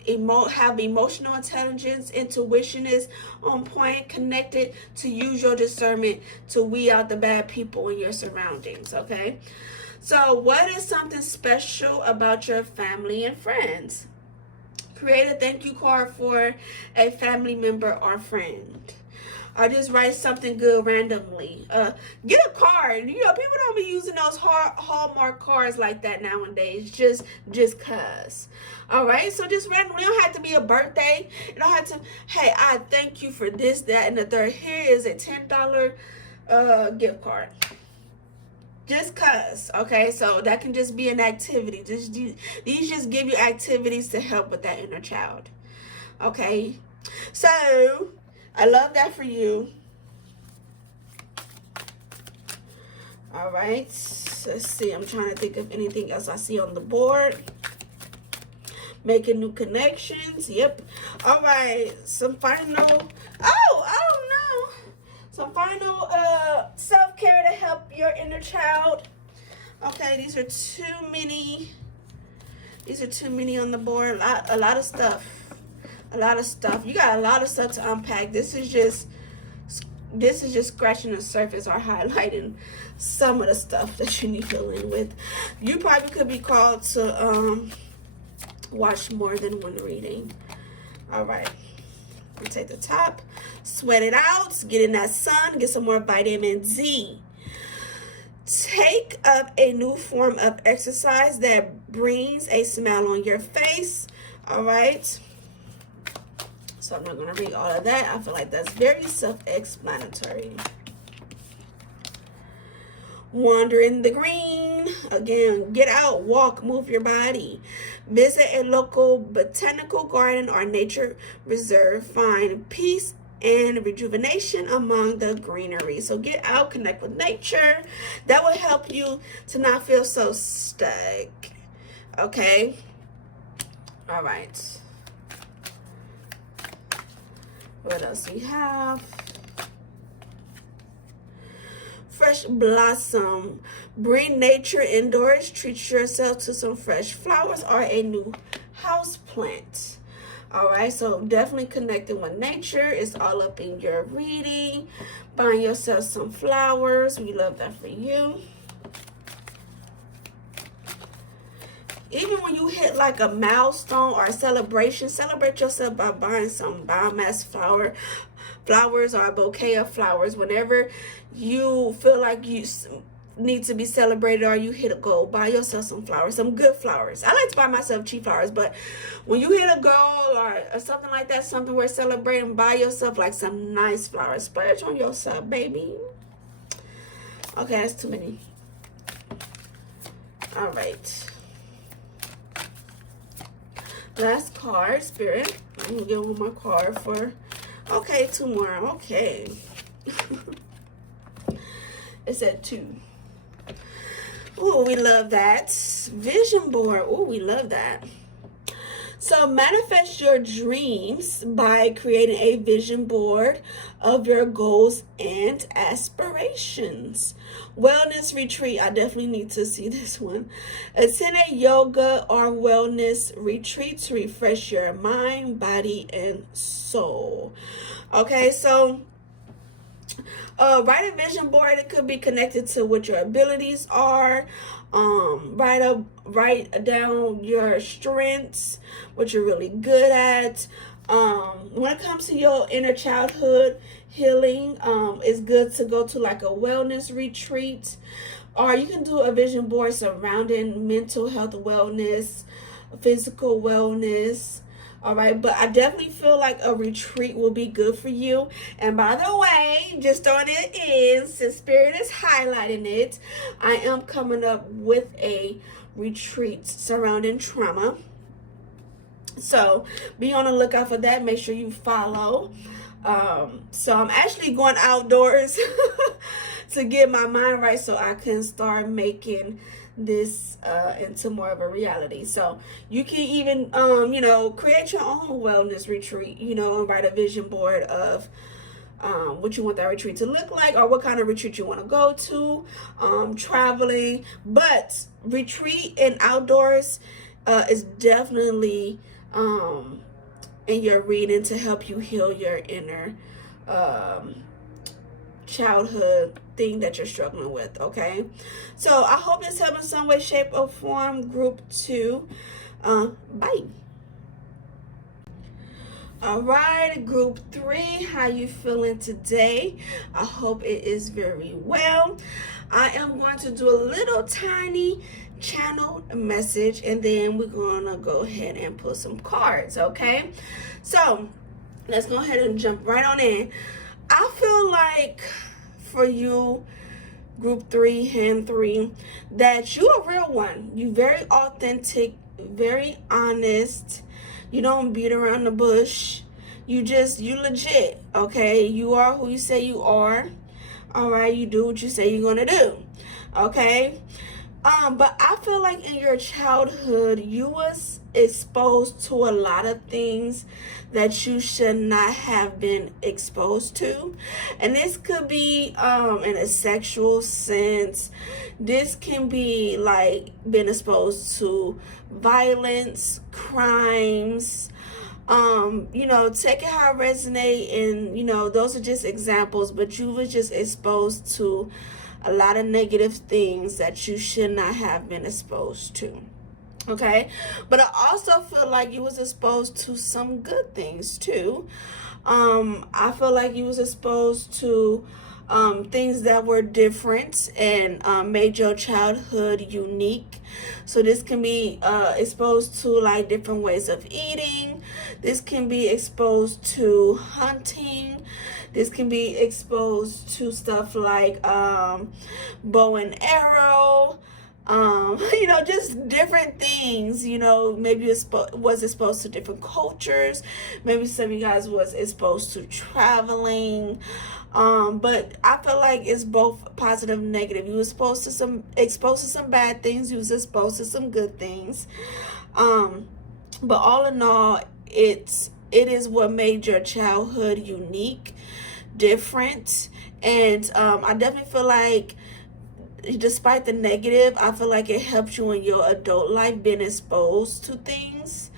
have emotional intelligence, intuition is on point, connected to use your discernment to weed out the bad people in your surroundings. Okay, so what is something special about your family and friends? Create a thank you card for a family member or friend. Or just write something good randomly. Get a card. You know, people don't be using those Hallmark cards like that nowadays. Just cause. All right. So just randomly. It don't have to be a birthday. It don't have to. Hey, I thank you for this, that, and the third. Here is a $10 gift card. Just cause. Okay. So that can just be an activity. These just give you activities to help with that inner child. Okay. So I love that for you. All right. Let's see. I'm trying to think of anything else I see on the board. Making new connections. Yep. All right. Some final. I don't know. Some final self-care to help your inner child. Okay. These are too many. These are too many on the board. A lot of stuff. A lot of stuff. You got a lot of stuff to unpack. This is just scratching the surface or highlighting some of the stuff that you need healing with. You probably could be called to watch more than one reading. All right. You take the top, sweat it out, get in that sun, get some more vitamin D. Take up a new form of exercise that brings a smile on your face. All right. So I'm not going to read all of that. I feel like that's very self-explanatory. Wander in the green. Again, get out, walk, move your body. Visit a local botanical garden or nature reserve. Find peace and rejuvenation among the greenery. So get out, connect with nature. That will help you to not feel so stuck. Okay? All right. What else we have? Fresh blossom. Bring nature indoors. Treat yourself to some fresh flowers or a new house plant. All right, so definitely connecting with nature is all up in your reading. Buying yourself some flowers. We love that for you. Even when you hit like a milestone or a celebration, celebrate yourself by buying some biomass flowers or a bouquet of flowers. Whenever you feel like you need to be celebrated or you hit a goal, buy yourself some flowers, some good flowers. I like to buy myself cheap flowers, but when you hit a goal or something like that, something worth celebrating, buy yourself like some nice flowers. Splurge on yourself, baby. Okay, that's too many. All right. Last card, Spirit. I'm gonna get one more card for, okay, 2 more. Okay. It's at 2. Ooh, we love that. Vision board. Ooh, we love that. So manifest your dreams by creating a vision board of your goals and aspirations. Wellness retreat. I definitely need to see this one. Attend a yoga or wellness retreat to refresh your mind, body, and soul. Okay, so write a vision board. It could be connected to what your abilities are. Write down your strengths, what you're really good at. When it comes to your inner childhood healing, it's good to go to like a wellness retreat, or you can do a vision board surrounding mental health wellness, physical wellness. All right, but I definitely feel like a retreat will be good for you. And by the way, just throwing it in, since Spirit is highlighting it, I am coming up with a retreat surrounding trauma. So be on the lookout for that. Make sure you follow. So I'm actually going outdoors to get my mind right so I can start making this into more of a reality. So you can even create your own wellness retreat, and write a vision board of what you want that retreat to look like, or what kind of retreat you want to go to, traveling. But retreat and outdoors is definitely in your reading to help you heal your inner childhood thing that you're struggling with. Okay, so I hope this helped in some way, shape, or form. Group 2. Bye. All right, group 3, how you feeling today? I hope it is very well. I am going to do a little tiny channel message, and then we're gonna go ahead and pull some cards. Okay, so let's go ahead and jump right on in. I feel like for you, group 3, hand 3, that you a real one. You very authentic, very honest. You don't beat around the bush. You legit. Okay, you are who you say you are. All right, you do what you say you're gonna do. Okay, but I feel like in your childhood you was exposed to a lot of things that you should not have been exposed to, and this could be in a sexual sense. This can be like being exposed to violence, crimes. Take it how it resonate, and those are just examples, but you was just exposed to a lot of negative things that you should not have been exposed to. Okay, but I also feel like you was exposed to some good things too. I feel like you was exposed to things that were different and made your childhood unique. So this can be exposed to like different ways of eating. This can be exposed to hunting. This can be exposed to stuff like bow and arrow. Just different things. Maybe you was exposed to different cultures. Maybe some of you guys was exposed to traveling. But I feel like it's both positive and negative. You was exposed to some bad things. You was exposed to some good things. But all in all, it is what made your childhood unique. different. And I definitely feel like, despite the negative, I feel like it helps you in your adult life, being exposed to things,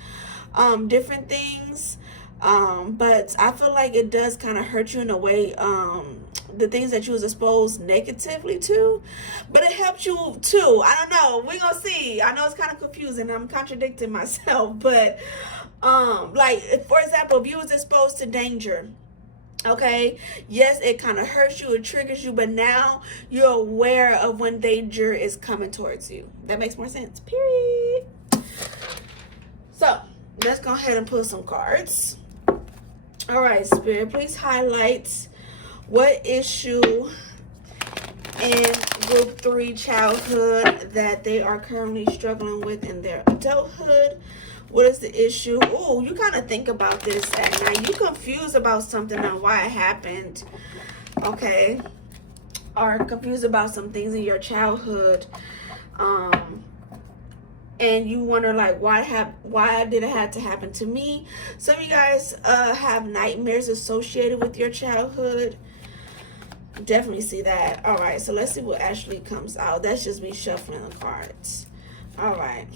different things. But I feel like it does kind of hurt you in a way, the things that you was exposed negatively to, but it helped you too. I don't know, we're gonna see. I know it's kind of confusing, I'm contradicting myself, but like, for example, if you was exposed to danger, okay, yes, it kind of hurts you, it triggers you, but now you're aware of when danger is coming towards you. That makes more sense, period. So let's go ahead and pull some cards. All right, Spirit, please highlight what issue in group 3 childhood that they are currently struggling with in their adulthood. What is the issue? Oh, you kind of think about this at night. You confused about something and why it happened. Okay. Or confused about some things in your childhood. And you wonder, like, why did it have to happen to me? Some of you guys have nightmares associated with your childhood. Definitely see that. All right, so let's see what actually comes out. That's just me shuffling the cards. All right.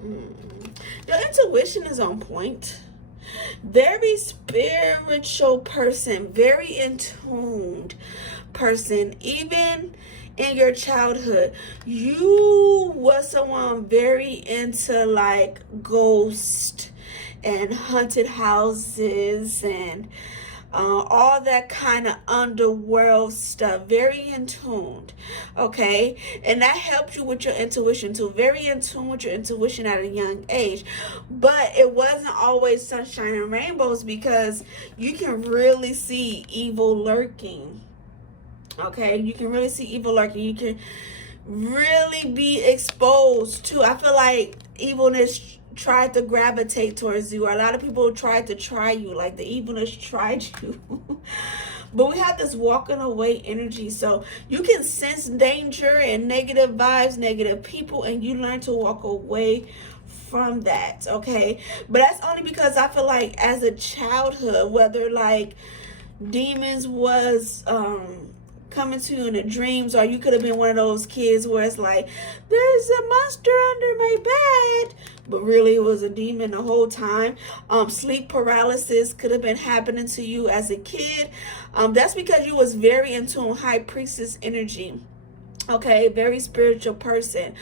Your intuition is on point. Very spiritual person, very in tuned person. Even in your childhood, you was someone very into like ghosts and haunted houses and all that kind of underworld stuff. Very in tuned, okay? And that helped you with your intuition too. Very in tune with your intuition at a young age. But it wasn't always sunshine and rainbows, because you can really see evil lurking. Okay, you can really see evil lurking. You can really be exposed to, I feel like evilness tried to gravitate towards you, or a lot of people tried to try you, like the evilness tried you. But we have this walking away energy, so you can sense danger and negative vibes, negative people, and you learn to walk away from that, okay? But that's only because I feel like as a childhood, whether like demons was coming to you in the dreams, or you could have been one of those kids where it's like, there's a monster under my bed, but really it was a demon the whole time. Sleep paralysis could have been happening to you as a kid. That's because you was very in tune, high priestess energy. Okay, very spiritual person.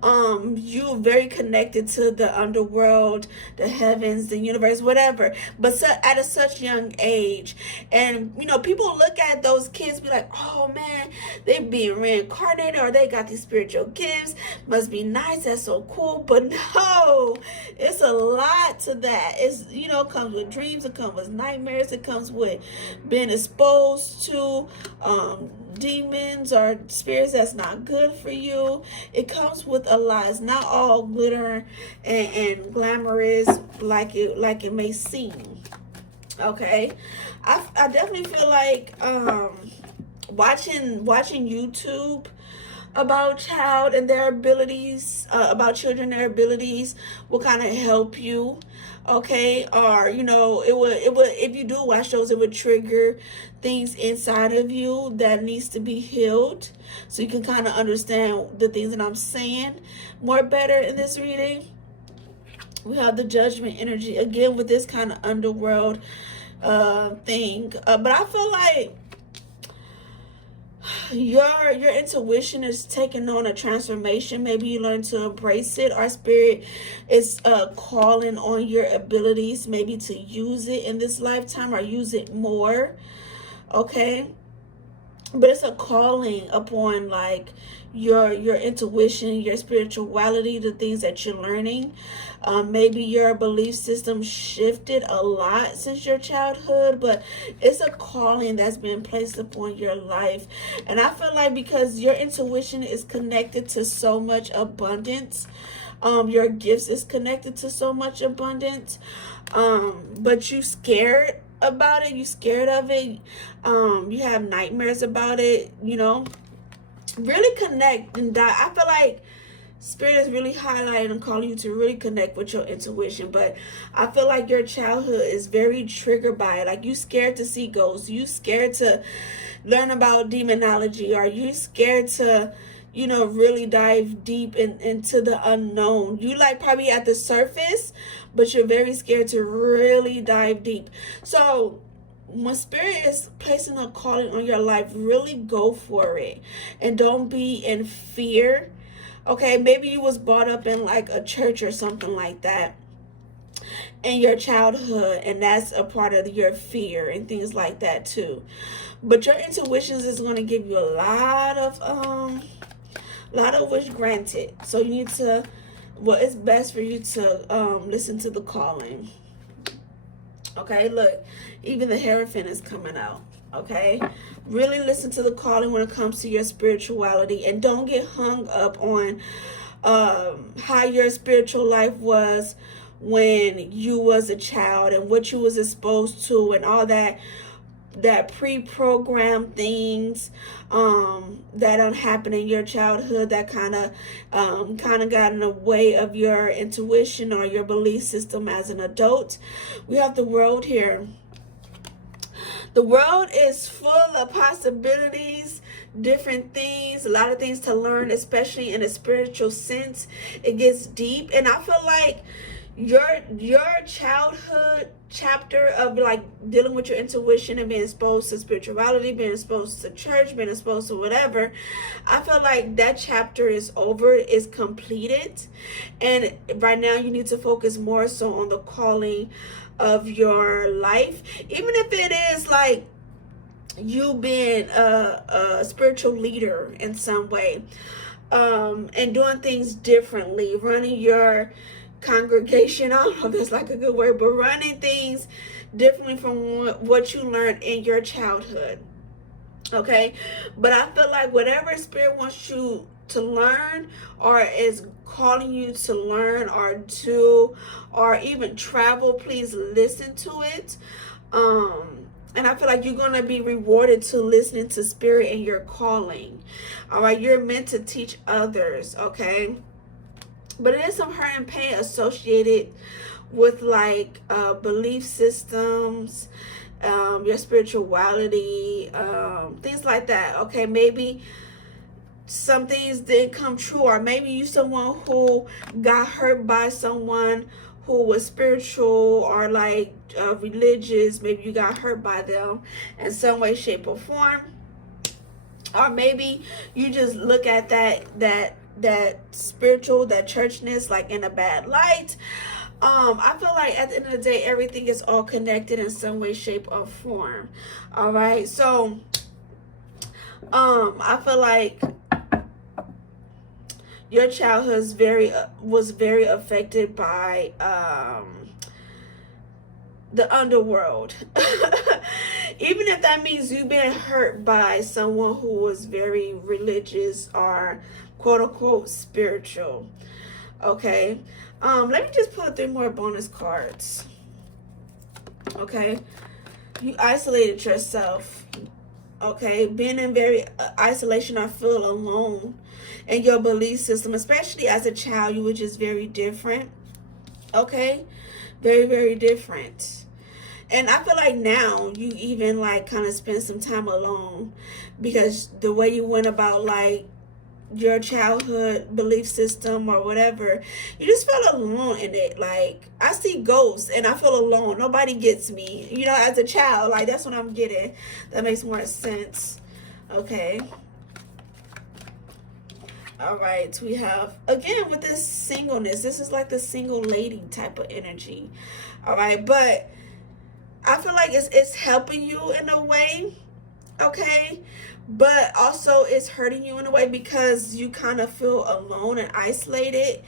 You very connected to the underworld, the heavens, the universe, whatever. But so, at a such young age, and you know, people look at those kids, be like, "Oh man, they being reincarnated, or they got these spiritual gifts. Must be nice. That's so cool." But no, it's a lot to that. It's, you know, it comes with dreams. It comes with nightmares. It comes with being exposed to demons or spirits that's not good for you. It comes with a lot. It's not all glitter and glamorous like it may seem. Okay, I definitely feel like watching YouTube about child and their abilities, about children, their abilities will kind of help you. Okay, or you know, it would if you do watch those, it would trigger things inside of you that needs to be healed, so you can kind of understand the things that I'm saying more better in this reading. We have the judgment energy again with this kind of underworld thing, but I feel like your intuition is taking on a transformation. Maybe you learn to embrace it. Our spirit is calling on your abilities, maybe to use it in this lifetime or use it more. Okay, but it's a calling upon like your intuition, your spirituality, the things that you're learning. Maybe your belief system shifted a lot since your childhood, but it's a calling that's been placed upon your life. And I feel like because your intuition is connected to so much abundance, your gifts is connected to so much abundance, but you scared about it, you scared of it, you have nightmares about it, you know. Really connect and die. I feel like Spirit is really highlighting and calling you to really connect with your intuition. But I feel like your childhood is very triggered by it. Like, you scared to see ghosts. You scared to learn about demonology. Or you scared to, really dive deep into the unknown. You like probably at the surface, but you're very scared to really dive deep. So when Spirit is placing a calling on your life, really go for it. And don't be in fear. Okay, maybe you was brought up in like a church or something like that in your childhood, and that's a part of your fear and things like that too. But your intuitions is going to give you a lot of wish granted. So you need to, it's best for you to listen to the calling. Okay, look, even the Hierophant is coming out. Okay, really listen to the calling when it comes to your spirituality, and don't get hung up on how your spiritual life was when you was a child and what you was exposed to and all that pre-programmed things that don't happen in your childhood that kind of got in the way of your intuition or your belief system as an adult. We have the world here. The world is full of possibilities, different things, a lot of things to learn, especially in a spiritual sense. It gets deep, and I feel like your childhood chapter of like dealing with your intuition and being exposed to spirituality, being exposed to church, being exposed to whatever, I feel like that chapter is over, is completed, and right now you need to focus more so on the calling of your life, even if it is like you being a spiritual leader in some way, and doing things differently, running your congregation. I don't know if that's like a good word, but running things differently from what you learned in your childhood. Okay, but I feel like whatever Spirit wants you to learn, or is calling you to learn or do, or even travel, please listen to it. And I feel like you're going to be rewarded to listening to Spirit and your calling. All right, you're meant to teach others. Okay, but it is some hurt and pain associated with like belief systems, your spirituality, things like that. Okay, maybe some things didn't come true, or maybe you someone who got hurt by someone who was spiritual or like religious. Maybe you got hurt by them in some way, shape, or form. Or maybe you just look at that spiritual, that churchness like in a bad light. I feel like at the end of the day, everything is all connected in some way, shape, or form. All right, so I feel like your childhood was very affected by the underworld. Even if that means you've been hurt by someone who was very religious or quote unquote spiritual. Okay, let me just pull 3 more bonus cards. Okay, you isolated yourself. Okay, being in very isolation or feel alone in your belief system, especially as a child, you were just very different. Okay, very, very different. And I feel like now you even like kind of spend some time alone, because the way you went about like your childhood belief system or whatever, you just felt alone in it. Like, I see ghosts and I feel alone. Nobody gets me, as a child. Like, that's what I'm getting. That makes more sense. Okay, all right, we have again with this singleness, this is like the single lady type of energy. All right, but I feel like it's helping you in a way. Okay, but also it's hurting you in a way because you kind of feel alone and isolated.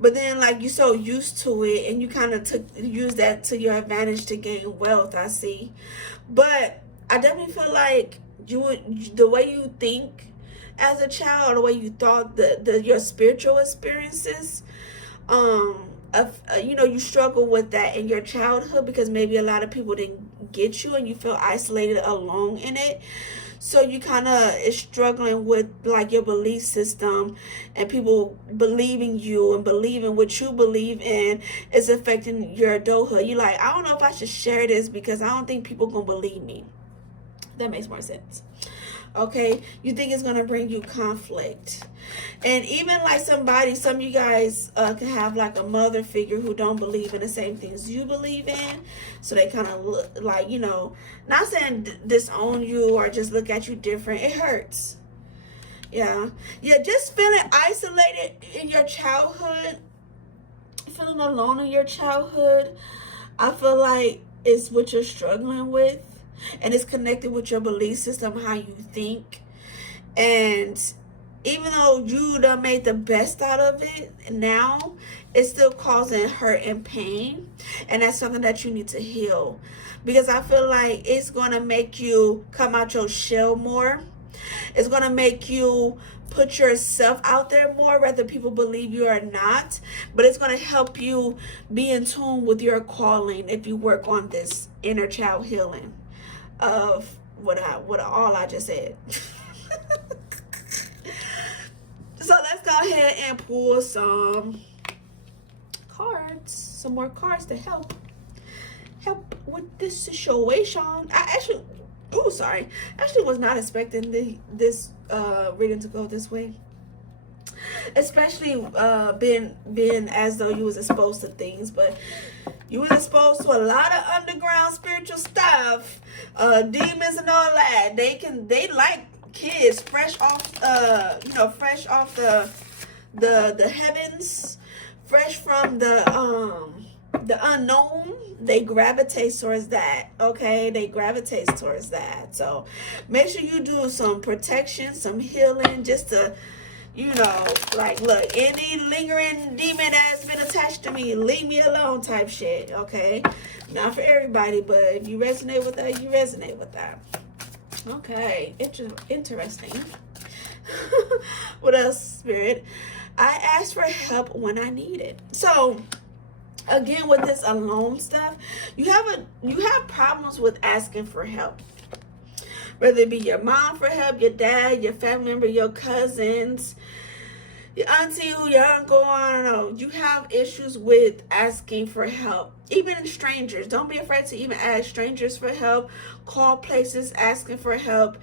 But then like you're so used to it, and you kind of use that to your advantage to gain wealth, I see. But I definitely feel like the way you think as a child, or the way you thought, your spiritual experiences, you struggle with that in your childhood, because maybe a lot of people didn't get you, and you feel isolated, alone in it. So you kind of is struggling with like your belief system, and people believing you and believing what you believe in is affecting your adulthood. You like, I don't know if I should share this because I don't think people gonna believe me. That makes more sense. Okay, you think it's gonna bring you conflict. And even like some of you guys can have like a mother figure who don't believe in the same things you believe in, so they kind of look like, not saying disown you or just look at you different. It hurts. Yeah, just feeling isolated in your childhood, feeling alone in your childhood, I feel like it's what you're struggling with, and it's connected with your belief system, how you think. And even though you done made the best out of it, now it's still causing hurt and pain, and that's something that you need to heal, because I feel like it's going to make you come out your shell more. It's going to make you put yourself out there more, whether people believe you or not. But it's going to help you be in tune with your calling if you work on this inner child healing of what all I just said. So let's go ahead and pull some cards, some more cards to help with this situation. I actually was not expecting this reading to go this way, especially being as though you was exposed to things, but you was exposed to a lot of underground spiritual stuff, demons and all that. They like kids fresh off the heavens, fresh from the unknown. They gravitate towards that. Okay, they gravitate towards that. So make sure you do some protection, some healing, just to like, look, any lingering demon that has been attached to me, leave me alone type shit. Okay, not for everybody, but if you resonate with that, you resonate with that. Okay, interesting. What else, Spirit? I asked for help when I need it. So again, with this alone stuff, you have problems with asking for help. Whether it be your mom for help, your dad, your family member, your cousins, your auntie, your uncle, I don't know. You have issues with asking for help. Even strangers. Don't be afraid to even ask strangers for help. Call places asking for help.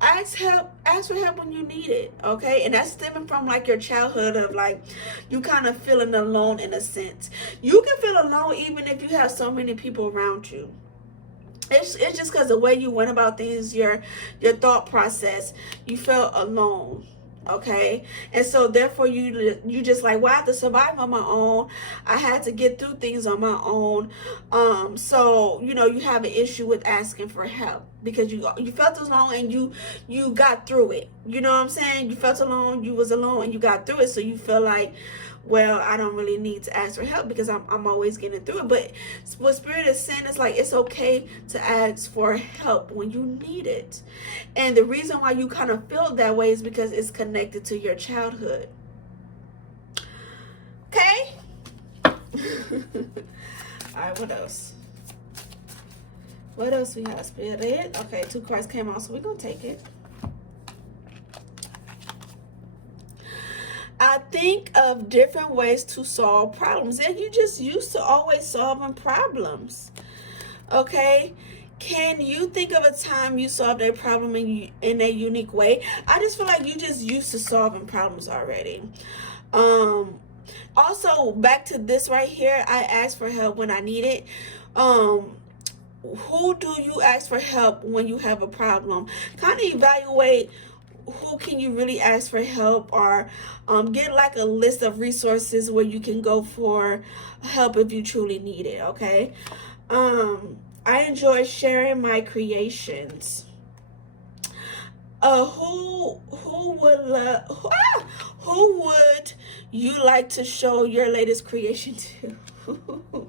Ask for help when you need it. Okay? And that's stemming from like your childhood of like you kind of feeling alone in a sense. You can feel alone even if you have so many people around you. It's just because the way you went about things, your thought process, you felt alone. Okay, and so therefore you just like, well, I have to survive on my own. I had to get through things on my own. So you have an issue with asking for help because you felt alone and you got through it. You know what I'm saying? You felt alone, you was alone, and you got through it. So you feel like, well, I don't really need to ask for help because I'm always getting through it. But what Spirit is saying is like, it's okay to ask for help when you need it. And the reason why you kind of feel that way is because it's connected to your childhood. Okay? All right, what else? What else we have, Spirit? Okay, 2 cards came out, so we're going to take it. I think of different ways to solve problems, and you just used to always solving problems. Okay, can you think of a time you solved a problem in a unique way? I just feel like you just used to solving problems already. Also, back to this right here, I asked for help when I need it. Who do you ask for help when you have a problem? Kind of evaluate who can you really ask for help, or get like a list of resources where you can go for help if you truly need it. Okay. I enjoy sharing my creations. Who would you like to show your latest creation to?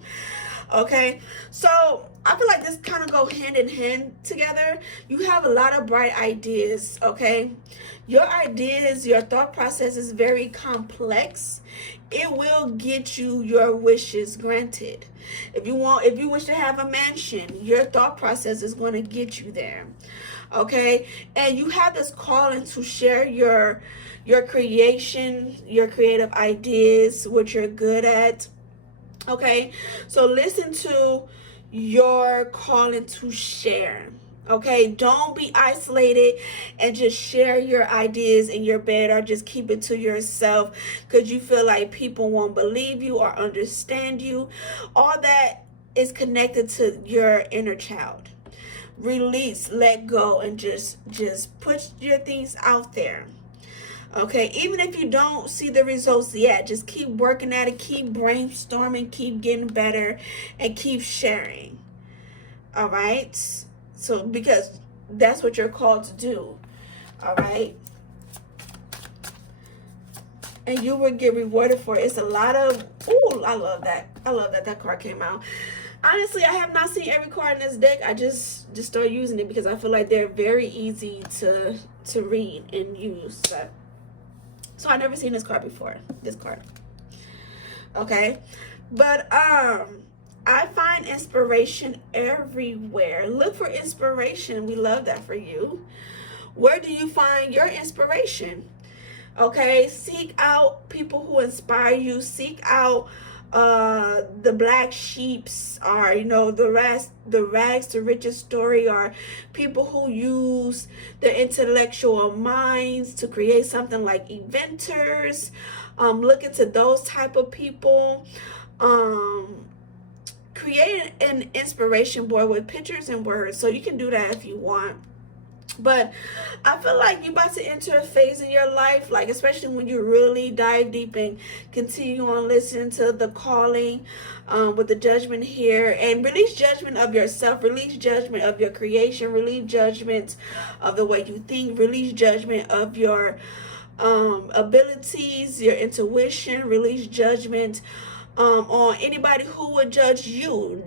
Okay, so I feel like this kind of go hand in hand together. You have a lot of bright ideas. Okay, your ideas, your thought process is very complex. It will get you your wishes granted. If you wish to have a mansion, your thought process is going to get you there. Okay, and you have this calling to share your creation, your creative ideas, what you're good at. Okay, so listen to your calling to share. Okay, don't be isolated and just share your ideas in your bed, or just keep it to yourself because you feel like people won't believe you or understand you. All that is connected to your inner child. Release, let go, and just put your things out there. Okay, even if you don't see the results yet, just keep working at it, keep brainstorming, keep getting better, and keep sharing. All right, so because that's what you're called to do. All right, and you will get rewarded for it. It's a lot of, oh, I love that that card came out. Honestly, I have not seen every card in this deck. I just started using it because I feel like they're very easy to read and use. So I never seen this card before. This card. Okay. But I find inspiration everywhere. Look for inspiration. We love that for you. Where do you find your inspiration? Okay, seek out people who inspire you. Seek out the black sheeps, or the rags to riches story, or people who use their intellectual minds to create something like inventors. Look into those type of people. Create an inspiration board with pictures and words, so you can do that if you want. But I feel like you're about to enter a phase in your life, like especially when you really dive deep and continue on listening to the calling with the judgment here, and release judgment of yourself, release judgment of your creation, release judgment of the way you think, release judgment of your abilities, your intuition, release judgment on anybody who would judge you.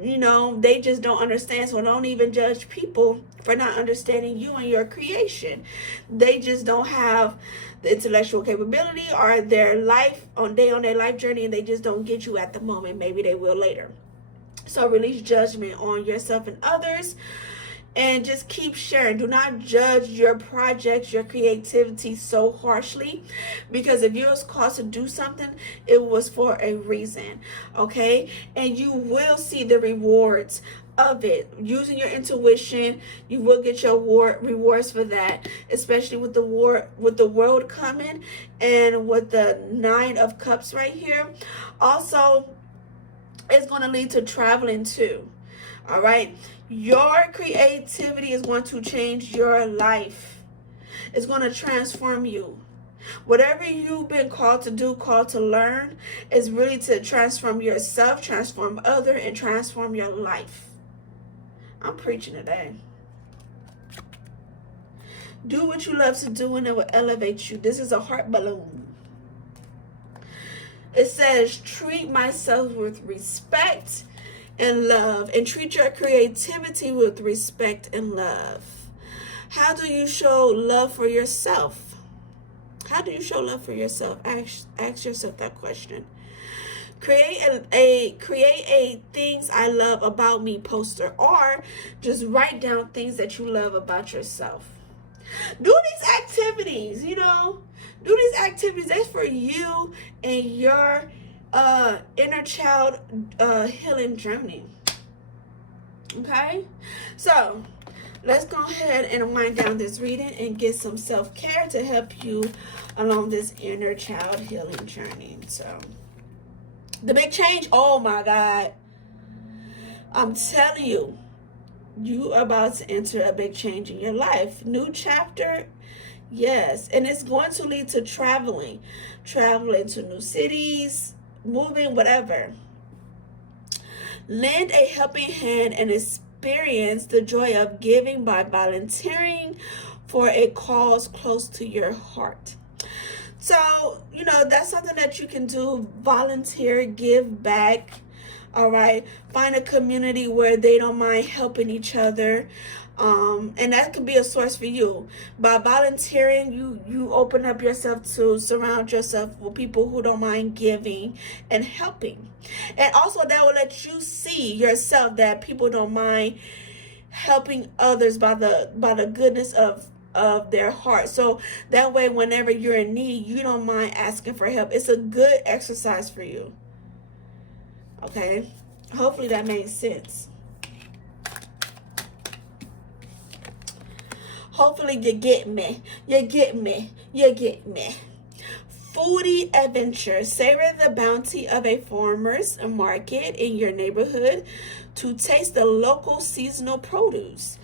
They just don't understand, so don't even judge people for not understanding you and your creation. They just don't have the intellectual capability, or their life on their life journey, and they just don't get you at the moment. Maybe they will later. So release judgment on yourself and others, and just keep sharing. Do not judge your projects, your creativity so harshly, because if you was called to do something, it was for a reason. Okay, and you will see the rewards of it. Using your intuition, you will get your rewards for that, especially with the world coming, and with the 9 of Cups right here. Also, it's going to lead to traveling too. All right, your creativity is going to change your life. It's going to transform you. Whatever you've been called to do, called to learn, is really to transform yourself, transform others, and transform your life. I'm preaching today. Do what you love to do, and it will elevate you. This is a heart balloon. It says, treat myself with respect and love, and treat your creativity with respect and love. How do you show love for yourself? How do you show love for yourself? Ask yourself that question. Create a things I love about me poster, or just write down things that you love about yourself. Do these activities, do these activities. That's for you and your inner child healing journey. Okay, so let's go ahead and wind down this reading and get some self-care to help you along this inner child healing journey. So the big change, oh my God, I'm telling you, you are about to enter a big change in your life. New chapter. Yes, and it's going to lead to traveling to new cities, moving, whatever. Lend a helping hand and experience the joy of giving by volunteering for a cause close to your heart. So, that's something that you can do. Volunteer, give back. All right. Find a community where they don't mind helping each other. And that could be a source for you. By volunteering, you open up yourself to surround yourself with people who don't mind giving and helping. And also that will let you see yourself that people don't mind helping others by the goodness of their heart. So that way, whenever you're in need, you don't mind asking for help. It's a good exercise for you. Okay? Hopefully that makes sense. Hopefully you get me. You get me. You get me. Foodie adventure. Savor the bounty of a farmer's market in your neighborhood to taste the local seasonal produce.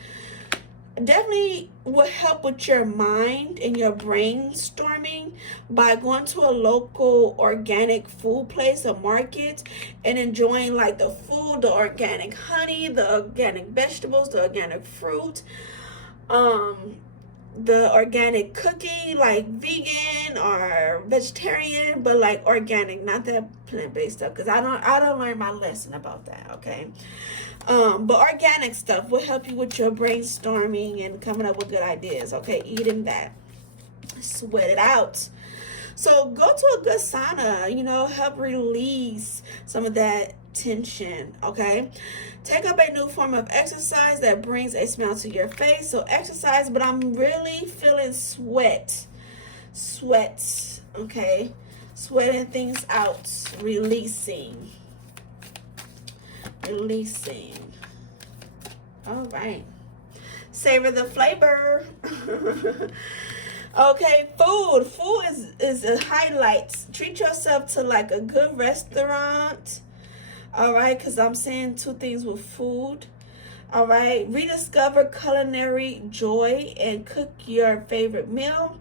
Definitely will help with your mind and your brainstorming by going to a local organic food place, a market, and enjoying like the food, the organic honey, the organic vegetables, the organic fruit, the organic cookie, like vegan or vegetarian, but like organic, not that plant-based stuff, because I don't learn my lesson about that. Okay. But organic stuff will help you with your brainstorming and coming up with good ideas. Okay, eating that. Sweat it out. So go to a good sauna, help release some of that tension. Okay, take up a new form of exercise that brings a smile to your face. So exercise, but I'm really feeling sweat. Okay, sweating things out, releasing. All right, savor the flavor. Okay, food is a highlight. Treat yourself to like a good restaurant. All right, because I'm saying two things with food. All right, rediscover culinary joy and cook your favorite meal,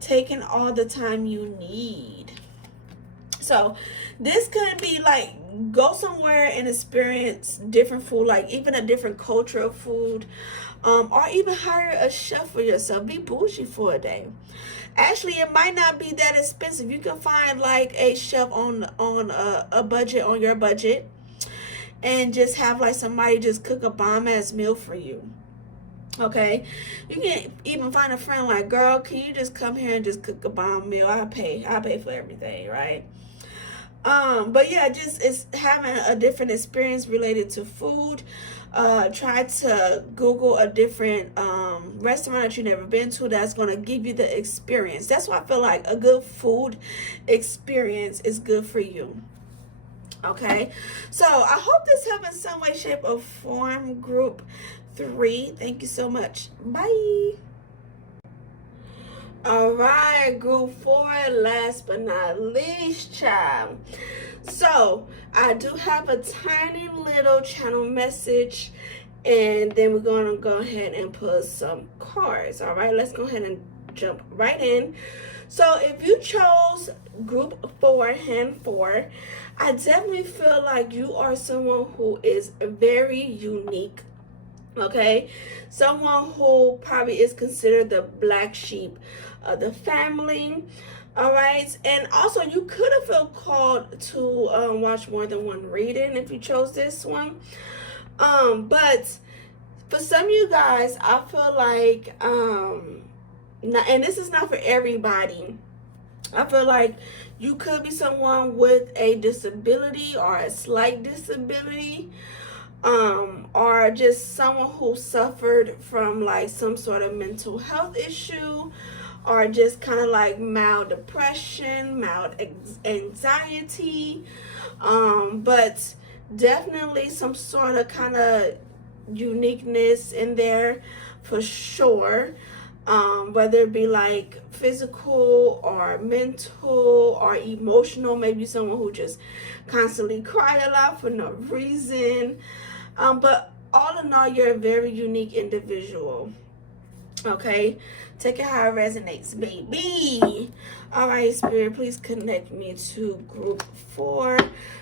taking all the time you need. So this could be like go somewhere and experience different food, like even a different culture of food, or even hire a chef for yourself. Be bougie for a day. Actually, it might not be that expensive. You can find like a chef on a budget, on your budget, and just have like somebody just cook a bomb ass meal for you. Okay, you can even find a friend like, girl, can you just come here and just cook a bomb meal? I'll pay for everything, right? But yeah, just it's having a different experience related to food. Try to Google a different restaurant that you've never been to that's going to give you the experience. That's why I feel like a good food experience is good for you. Okay, so I hope this helped in some way, shape, or form. Group 3, thank you so much. Bye. All right, group 4, last but not least, child. So I do have a tiny little channel message, and then we're going to go ahead and put some cards. All right, let's go ahead and jump right in. So if you chose group 4, hand 4, I definitely feel like you are someone who is very unique. Okay, someone who probably is considered the black sheep of the family. All right, and also you could have felt called to watch more than one reading if you chose this one. But for some of you guys, I feel like and this is not for everybody. I feel like you could be someone with a disability or a slight disability. Or just someone who suffered from like some sort of mental health issue, or just kind of like mild depression, mild anxiety, but definitely some sort of kind of uniqueness in there for sure, whether it be like physical or mental or emotional. Maybe someone who just constantly cry a lot for no reason. But all in all, you're a very unique individual. Okay, take it how it resonates, baby. All right, Spirit, please connect me to group 4.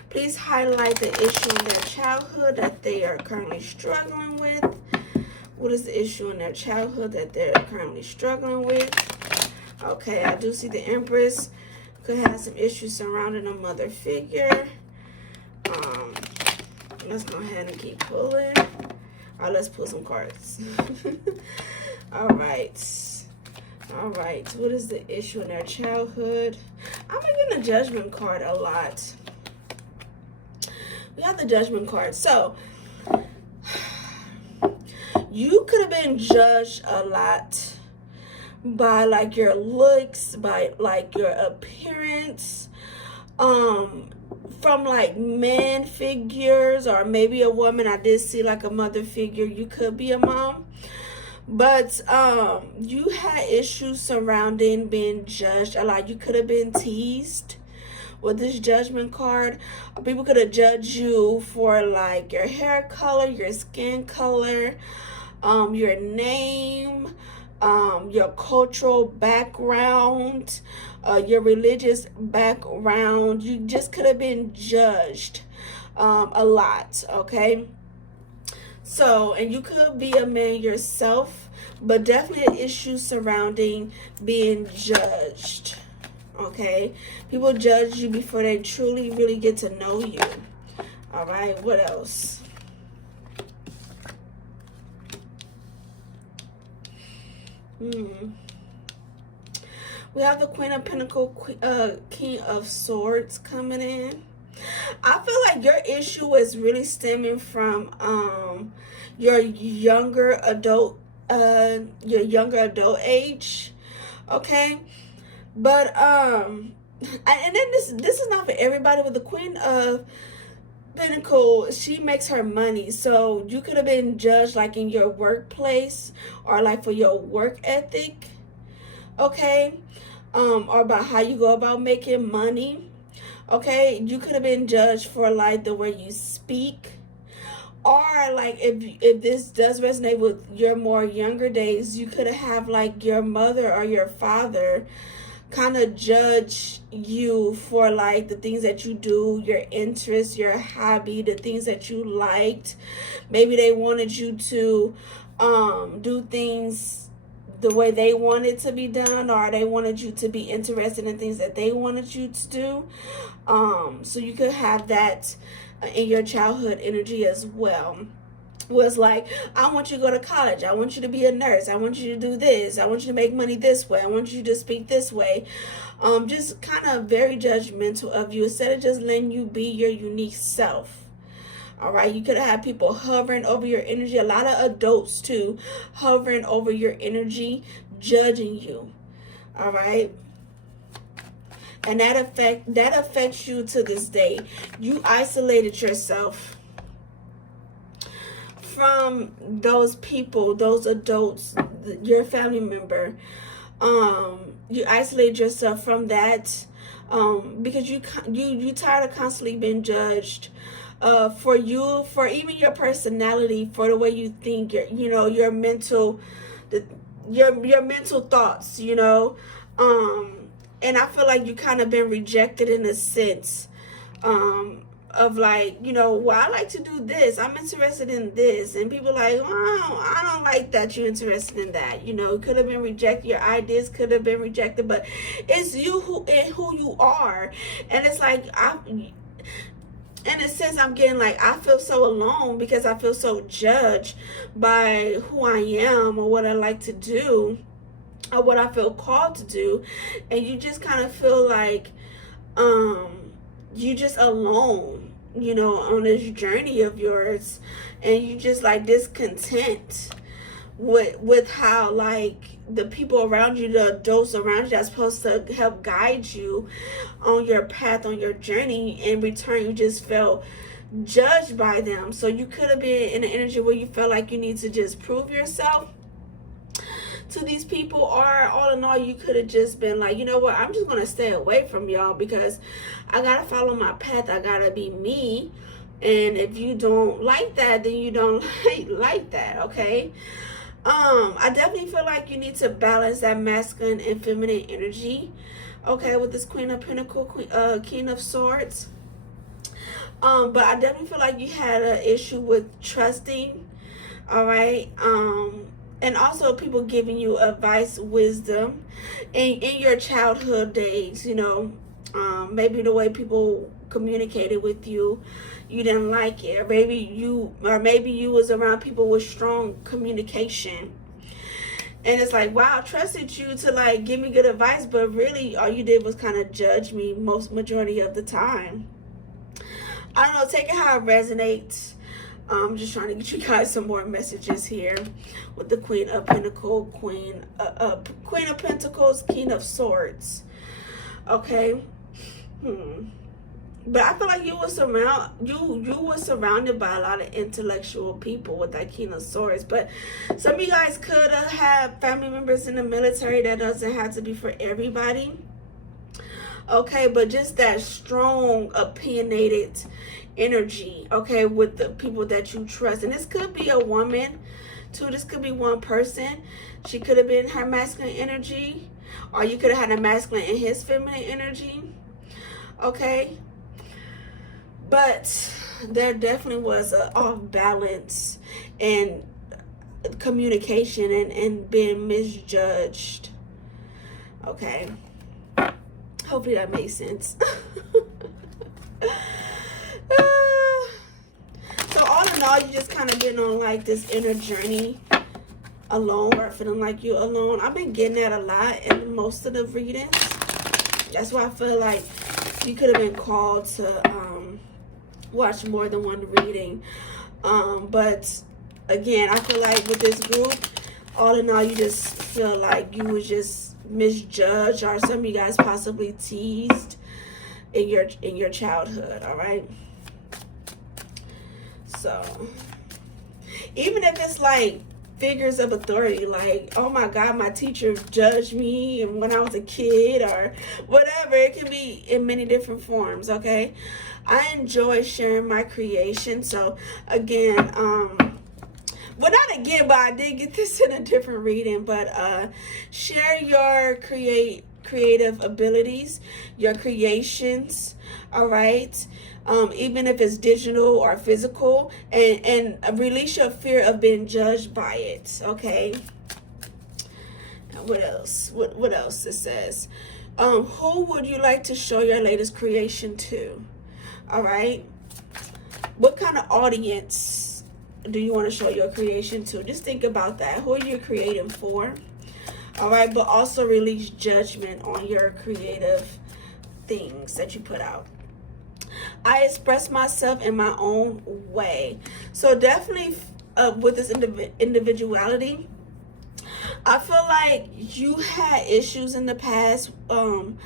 Please highlight the issue in their childhood that they are currently struggling with. What is the issue in their childhood that they're currently struggling with? Okay, I do see the Empress could have some issues surrounding a mother figure. Let's go ahead and keep pulling. All right, let's pull some cards. All right. All right. What is the issue in their childhood? I'm getting the Judgment card a lot. We got the Judgment card. So, you could have been judged a lot by like your looks, by like your appearance, from like man figures, or maybe a woman. I did see like a mother figure. You could be a mom, but you had issues surrounding being judged a lot. You could have been teased with this Judgment card. People could have judged you for like your hair color, your skin color, your name, your cultural background, your religious background. You just could have been judged a lot, okay? So, and you could be a man yourself, but definitely an issue surrounding being judged, okay? People judge you before they truly really get to know you. All right, what else? We have the Queen of Pentacles, King of Swords coming in. I feel like your issue is really stemming from your younger adult age, okay? But and then this is not for everybody. With the Queen of Pentacles, she makes her money, so you could have been judged like in your workplace, or like for your work ethic, okay? Or about how you go about making money, okay? You could have been judged for like the way you speak, or like if this does resonate with your more younger days, you could have like your mother or your father kind of judge you for like the things that you do, your interests, your hobby, the things that you liked. Maybe they wanted you to do things the way they wanted to be done, or they wanted you to be interested in things that they wanted you to do. So you could have that in your childhood energy as well. Was like, I want you to go to college, I want you to be a nurse, I want you to do this, I want you to make money this way, I want you to speak this way. Just kind of very judgmental of you, instead of just letting you be your unique self. All right, you could have had people hovering over your energy, a lot of adults too, hovering over your energy, judging you. All right, and that affects you to this day. You isolated yourself from those people, those adults, your family member. You isolate yourself from that, because you tired of constantly being judged, for even your personality, for the way you think, your mental, your mental thoughts, and I feel like you kind of been rejected in a sense, of like, well, I like to do this, I'm interested in this, and people like, oh, I don't like that you're interested in that. Could have been rejected, your ideas could have been rejected, but it's you who you are. And it's like, in a sense, I'm getting like, I feel so alone because I feel so judged by who I am, or what I like to do, or what I feel called to do. And you just kind of feel like you just alone, on this journey of yours, and you just like discontent with how like the people around you, the adults around you that's supposed to help guide you on your path, on your journey, in return you just felt judged by them. So you could have been in an energy where you felt like you need to just prove yourself to these people, or all in all, you could have just been like, you know what, I'm just gonna stay away from y'all because I gotta follow my path, I gotta be me, and if you don't like that, then you don't like that, okay? I definitely feel like you need to balance that masculine and feminine energy, okay, with this Queen of Pentacles, King of Swords. But I definitely feel like you had an issue with trusting, all right? And also people giving you advice, wisdom in your childhood days, maybe the way people communicated with you, you didn't like it, or maybe you was around people with strong communication, and it's like, wow, I trusted you to like give me good advice, but really all you did was kind of judge me majority of the time. I don't know, take it how it resonates. I'm just trying to get you guys some more messages here with the Queen of Pentacles, Queen of Pentacles, King of Swords. Okay. But I feel like you were surrounded by a lot of intellectual people with that King of Swords. But some of you guys could have had family members in the military. That doesn't have to be for everybody. Okay, but just that strong, opinionated energy, okay, with the people that you trust. And this could be a woman too. This could be one person. She could have been her masculine energy, or you could have had a masculine and his feminine energy. Okay, but there definitely was an off balance and communication and being misjudged. Okay, hopefully that makes sense. So all in all, you just kind of been on like this inner journey alone, or feeling like you're alone. I've been getting that a lot in most of the readings. That's why I feel like you could have been called to watch more than one reading. But again, I feel like with this group, all in all, you just feel like you was just misjudged, or some of you guys possibly teased in your childhood. All right. So even if it's like figures of authority, like, oh my God, my teacher judged me and when I was a kid, or whatever, it can be in many different forms. Okay, I enjoy sharing my creation. So again, well, not again, but I did get this in a different reading. But share your creative abilities, your creations. All right. Even if it's digital or physical, and release your fear of being judged by it. Okay. Now what else? What else it says? Who would you like to show your latest creation to? All right. What kind of audience do you want to show your creation to? Just think about that. Who are you creating for? All right. But also release judgment on your creative things that you put out. I express myself in my own way. So definitely with this individuality, I feel like you had issues in the past, well,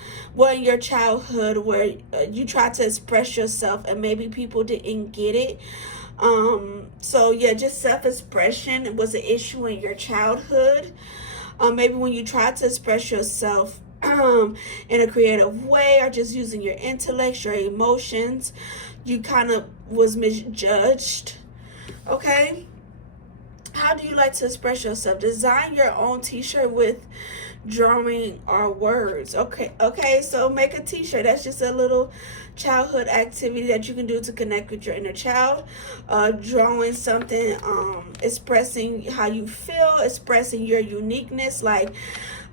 in your childhood, where you tried to express yourself and maybe people didn't get it. So yeah, just self-expression was an issue in your childhood. Maybe when you tried to express yourself in a creative way, or just using your intellect, your emotions, you kind of was misjudged. Okay, how do you like to express yourself? Design your own t-shirt with drawing or words. Okay, so make a t-shirt. That's just a little childhood activity that you can do to connect with your inner child. Drawing something, expressing how you feel, expressing your uniqueness, like,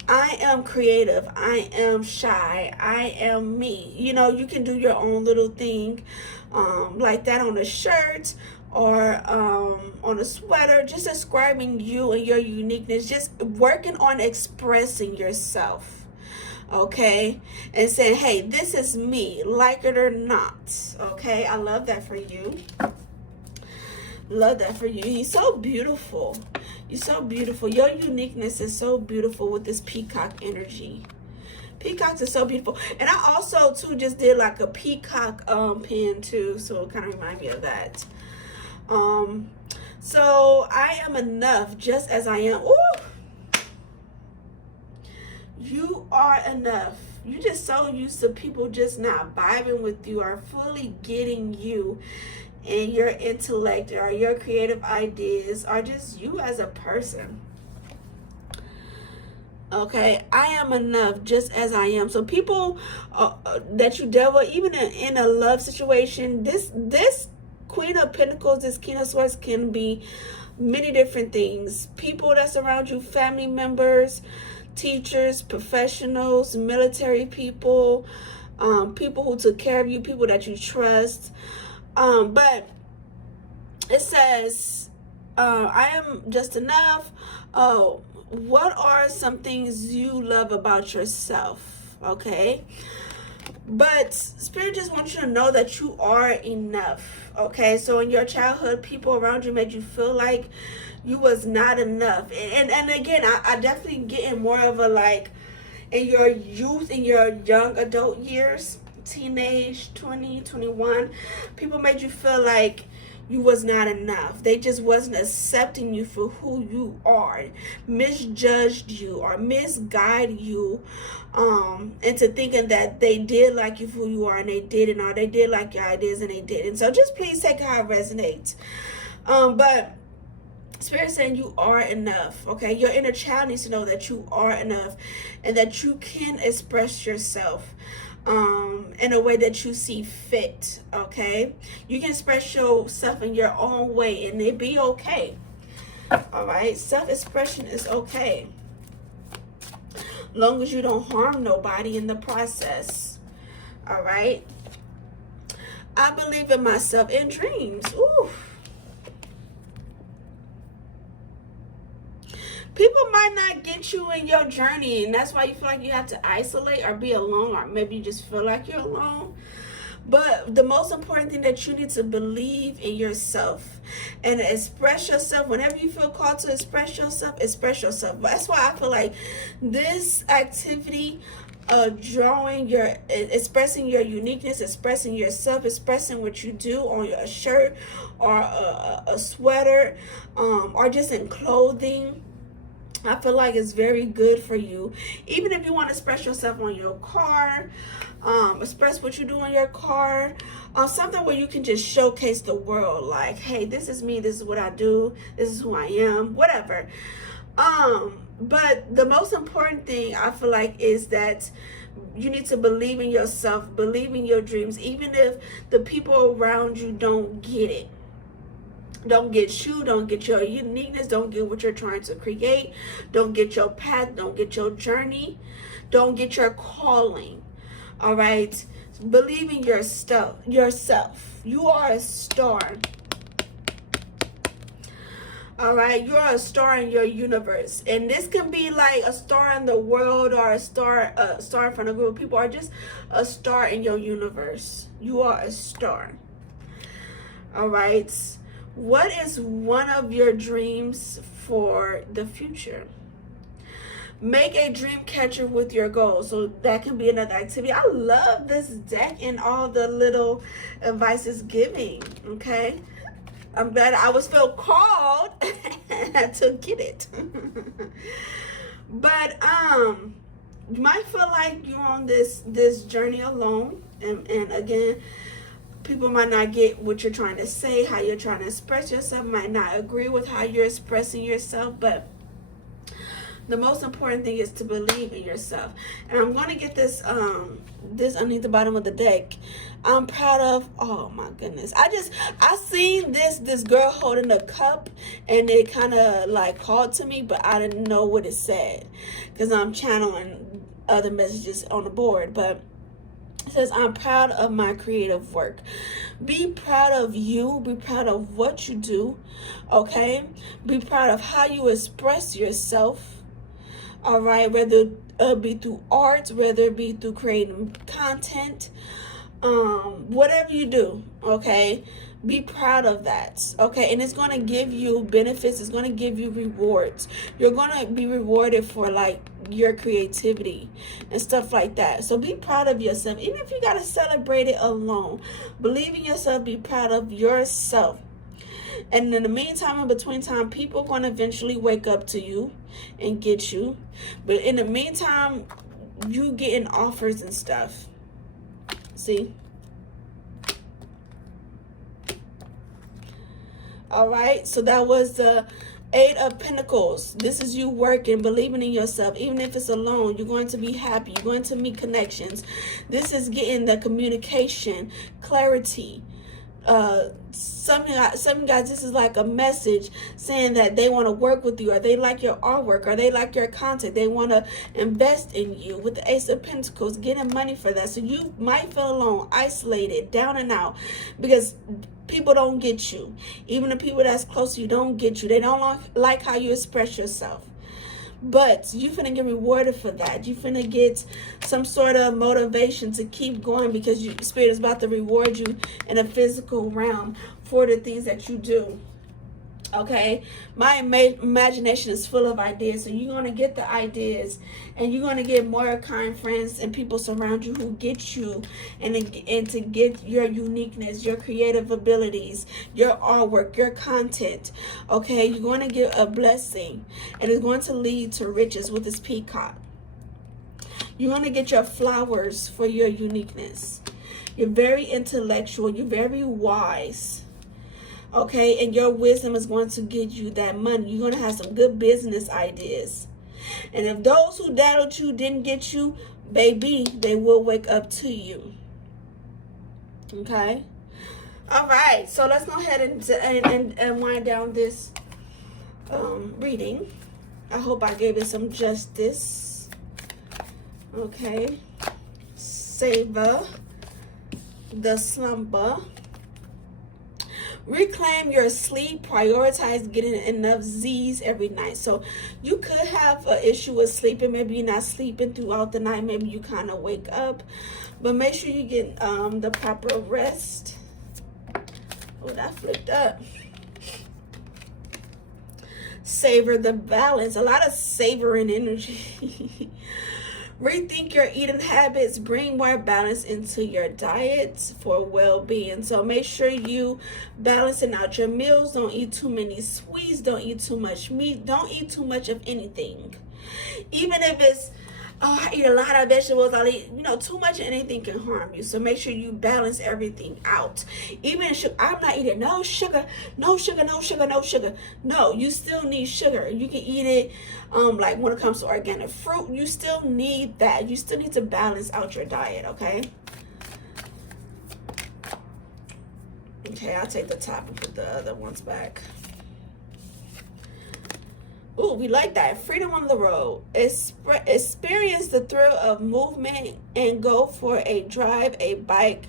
I am creative, I am shy, I am me. You know, you can do your own little thing like that on a shirt, or on a sweater, just describing you and your uniqueness, just working on expressing yourself. Okay, and saying, hey, this is me, like it or not. Okay, I love that for you. Love that for you. You're so beautiful. You're so beautiful. Your uniqueness is so beautiful with this peacock energy. Peacocks are so beautiful. And I also too just did like a peacock pin too, so it kind of remind me of that. So I am enough just as I am. Ooh. You are enough. You're just so used to people just not vibing with you, or fully getting you and your intellect, or your creative ideas, or just you as a person. Okay, I am enough just as I am. So people that you deal with, even in a love situation, this Queen of Pentacles, this King of Swords can be many different things. People that surround you, family members, teachers, professionals, military people, people who took care of you, people that you trust. But it says, I am just enough. Oh, what are some things you love about yourself? Okay. But Spirit just wants you to know that you are enough. Okay. So in your childhood, people around you made you feel like you was not enough. And again, I definitely get in more of a, like, in your youth, in your young adult years, teenage, 20, 21, people made you feel like you was not enough. They just wasn't accepting you for who you are, misjudged you or misguided you into thinking that they did like you for who you are and they didn't, or they did like your ideas and they didn't. So just please take how it resonates. But Spirit saying you are enough. Okay, your inner child needs to know that you are enough and that you can express yourself in a way that you see fit. Okay, you can express yourself in your own way and it be okay. All right, self-expression is okay, long as you don't harm nobody in the process. All right, I believe in myself in dreams. Ooh. People might not get you in your journey, and that's why you feel like you have to isolate or be alone, or maybe you just feel like you're alone. But the most important thing that you need to believe in yourself and express yourself. Whenever you feel called to express yourself, express yourself. But that's why I feel like this activity, expressing your uniqueness, expressing yourself, expressing what you do on your shirt or a sweater, or just in clothing, I feel like it's very good for you. Even if you want to express yourself on your car, express what you do on your car, something where you can just showcase the world, like, hey, this is me, this is what I do, this is who I am, whatever. But the most important thing I feel like is that you need to believe in yourself, believe in your dreams, even if the people around you don't get it. Don't get you, don't get your uniqueness, don't get what you're trying to create, don't get your path, don't get your journey, don't get your calling. All right, believe in yourself. You are a star. All right, you're a star in your universe, and this can be like a star in the world or a star in front of a group of people, or just a star in your universe. You are a star. All right. What is one of your dreams for the future? Make a dream catcher with your goals. So that can be another activity. I love this deck and all the little advice it's giving. Okay. I'm glad I was feel called to get it. But you might feel like you're on this journey alone. And again, people might not get what you're trying to say, how you're trying to express yourself, might not agree with how you're expressing yourself, but the most important thing is to believe in yourself. And I'm going to get this underneath the bottom of the deck. I'm proud of, oh my goodness. I seen this girl holding a cup, and it kind of like called to me, but I didn't know what it said because I'm channeling other messages on the board. But it says, I'm proud of my creative work. Be proud of you. Be proud of what you do. Okay? Be proud of how you express yourself. All right? Whether it be through art, whether it be through creating content, whatever you do. Okay? Be proud of that. Okay? And it's going to give you benefits. It's going to give you rewards. You're going to be rewarded for like your creativity and stuff like that. So be proud of yourself. Even if you got to celebrate it alone. Believe in yourself. Be proud of yourself. And in the meantime, in between time, people are going to eventually wake up to you and get you. But in the meantime, you getting offers and stuff. See? All right, so that was the Eight of Pentacles. This is you working, believing in yourself. Even if it's alone, you're going to be happy. You're going to meet connections. This is getting the communication, clarity, some guys, this is like a message saying that they want to work with you, or they like your artwork, or they like your content. They want to invest in you with the Ace of Pentacles, getting money for that. So you might feel alone, isolated, down and out, because people don't get you. Even the people that's close to you don't get you. They don't like how you express yourself. But you finna get rewarded for that. You finna get some sort of motivation to keep going, because Spirit is about to reward you in a physical realm for the things that you do. Okay, my imagination is full of ideas, so you're going to get the ideas, and you're going to get more kind friends and people surround you who get you, and to get your uniqueness, your creative abilities, your artwork, your content. Okay, you're going to get a blessing, and it's going to lead to riches with this peacock. You're going to get your flowers for your uniqueness. You're very intellectual. You're very wise. Okay, and your wisdom is going to get you that money. You're going to have some good business ideas. And if those who doubted you didn't get you, baby, they will wake up to you. Okay? All right, so let's go ahead and wind down this reading. I hope I gave it some justice. Okay. Savor the slumber. Reclaim your sleep. Prioritize getting enough Z's every night. So you could have an issue with sleeping. Maybe you're not sleeping throughout the night. Maybe you kind of wake up. But make sure you get the proper rest. Oh, that flipped up. Savor the balance. A lot of savoring energy. Rethink your eating habits. Bring more balance into your diet for well-being. So make sure you balancing out your meals. Don't eat too many sweets. Don't eat too much meat. Don't eat too much of anything. Even if it's, oh, I eat a lot of vegetables, I'll eat, too much of anything can harm you. So make sure you balance everything out. Even sugar, I'm not eating no sugar, no sugar, no sugar, no sugar. No, you still need sugar. You can eat it, like when it comes to organic fruit, you still need that. You still need to balance out your diet, okay? Okay, I'll take the top and put the other ones back. Ooh, we like that. Freedom on the road. Experience the thrill of movement and go for a drive, a bike,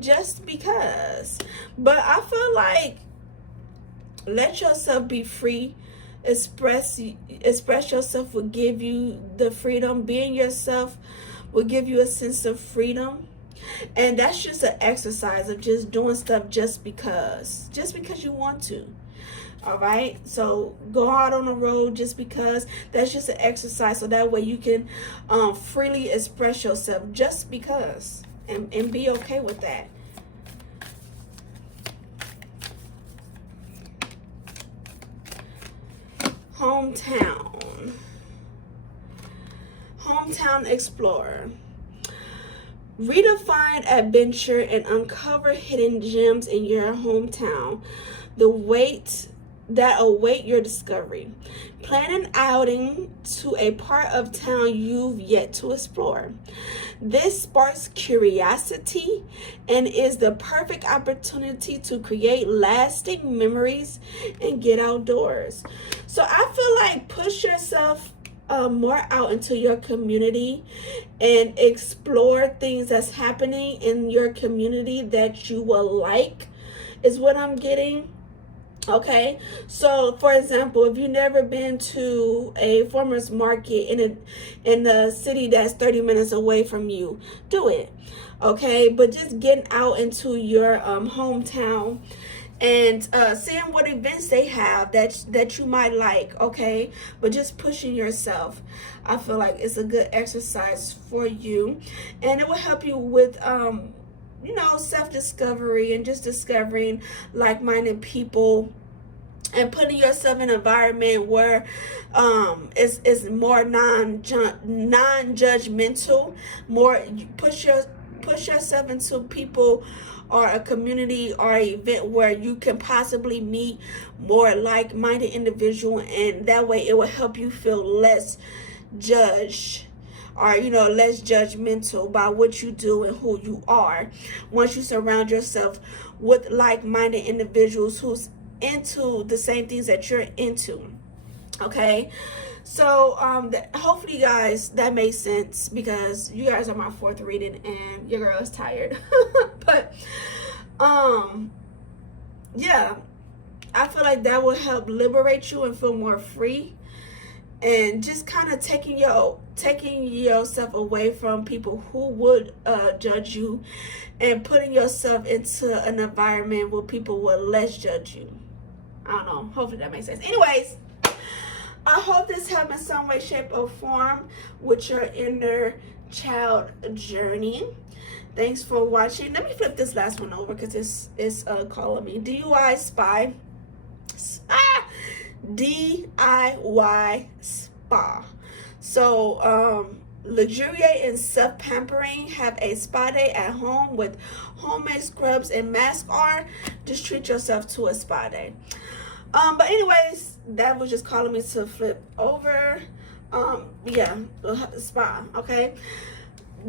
just because. But I feel like let yourself be free. Express yourself will give you the freedom. Being yourself will give you a sense of freedom. And that's just an exercise of just doing stuff just because you want to. All right, so go out on the road just because. That's just an exercise, so that way you can freely express yourself just because, and be okay with that. Hometown explorer. Redefine adventure and uncover hidden gems in your hometown. That await your discovery. Plan an outing to a part of town you've yet to explore. This sparks curiosity and is the perfect opportunity to create lasting memories and get outdoors. So I feel like push yourself more out into your community and explore things that's happening in your community that you will like, is what I'm getting. Okay, so for example, if you've never been to a farmer's market in a city that's 30 minutes away from you, do it. Okay, but just getting out into your hometown and seeing what events they have that you might like. Okay, but just pushing yourself, I feel like it's a good exercise for you, and it will help you with self-discovery and just discovering like-minded people and putting yourself in an environment where it's more non-judgmental. More push yourself into people or a community or an event where you can possibly meet more like-minded individual, and that way it will help you feel less judged. are, you know, less judgmental by what you do and who you are once you surround yourself with like-minded individuals who's into the same things that you're into. Okay, so hopefully, guys, that makes sense, because you guys are my fourth reading and your girl is tired. But yeah, I feel like that will help liberate you and feel more free, and just kind of taking yourself away from people who would judge you, and putting yourself into an environment where people will less judge you. I don't know, hopefully that makes sense. Anyways, I hope this helped in some way, shape, or form with your inner child journey. Thanks for watching. Let me flip this last one over, because it's calling me. DIY Spy. DIY Spa. So, luxuriate and self-pampering. Have a spa day at home with homemade scrubs and mask art. Just treat yourself to a spa day. But anyways, that was just calling me to flip over. Yeah, spa. Okay,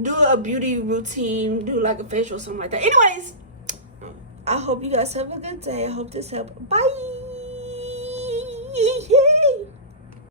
do a beauty routine, do like a facial, something like that. Anyways, I hope you guys have a good day. I hope this helped. Bye.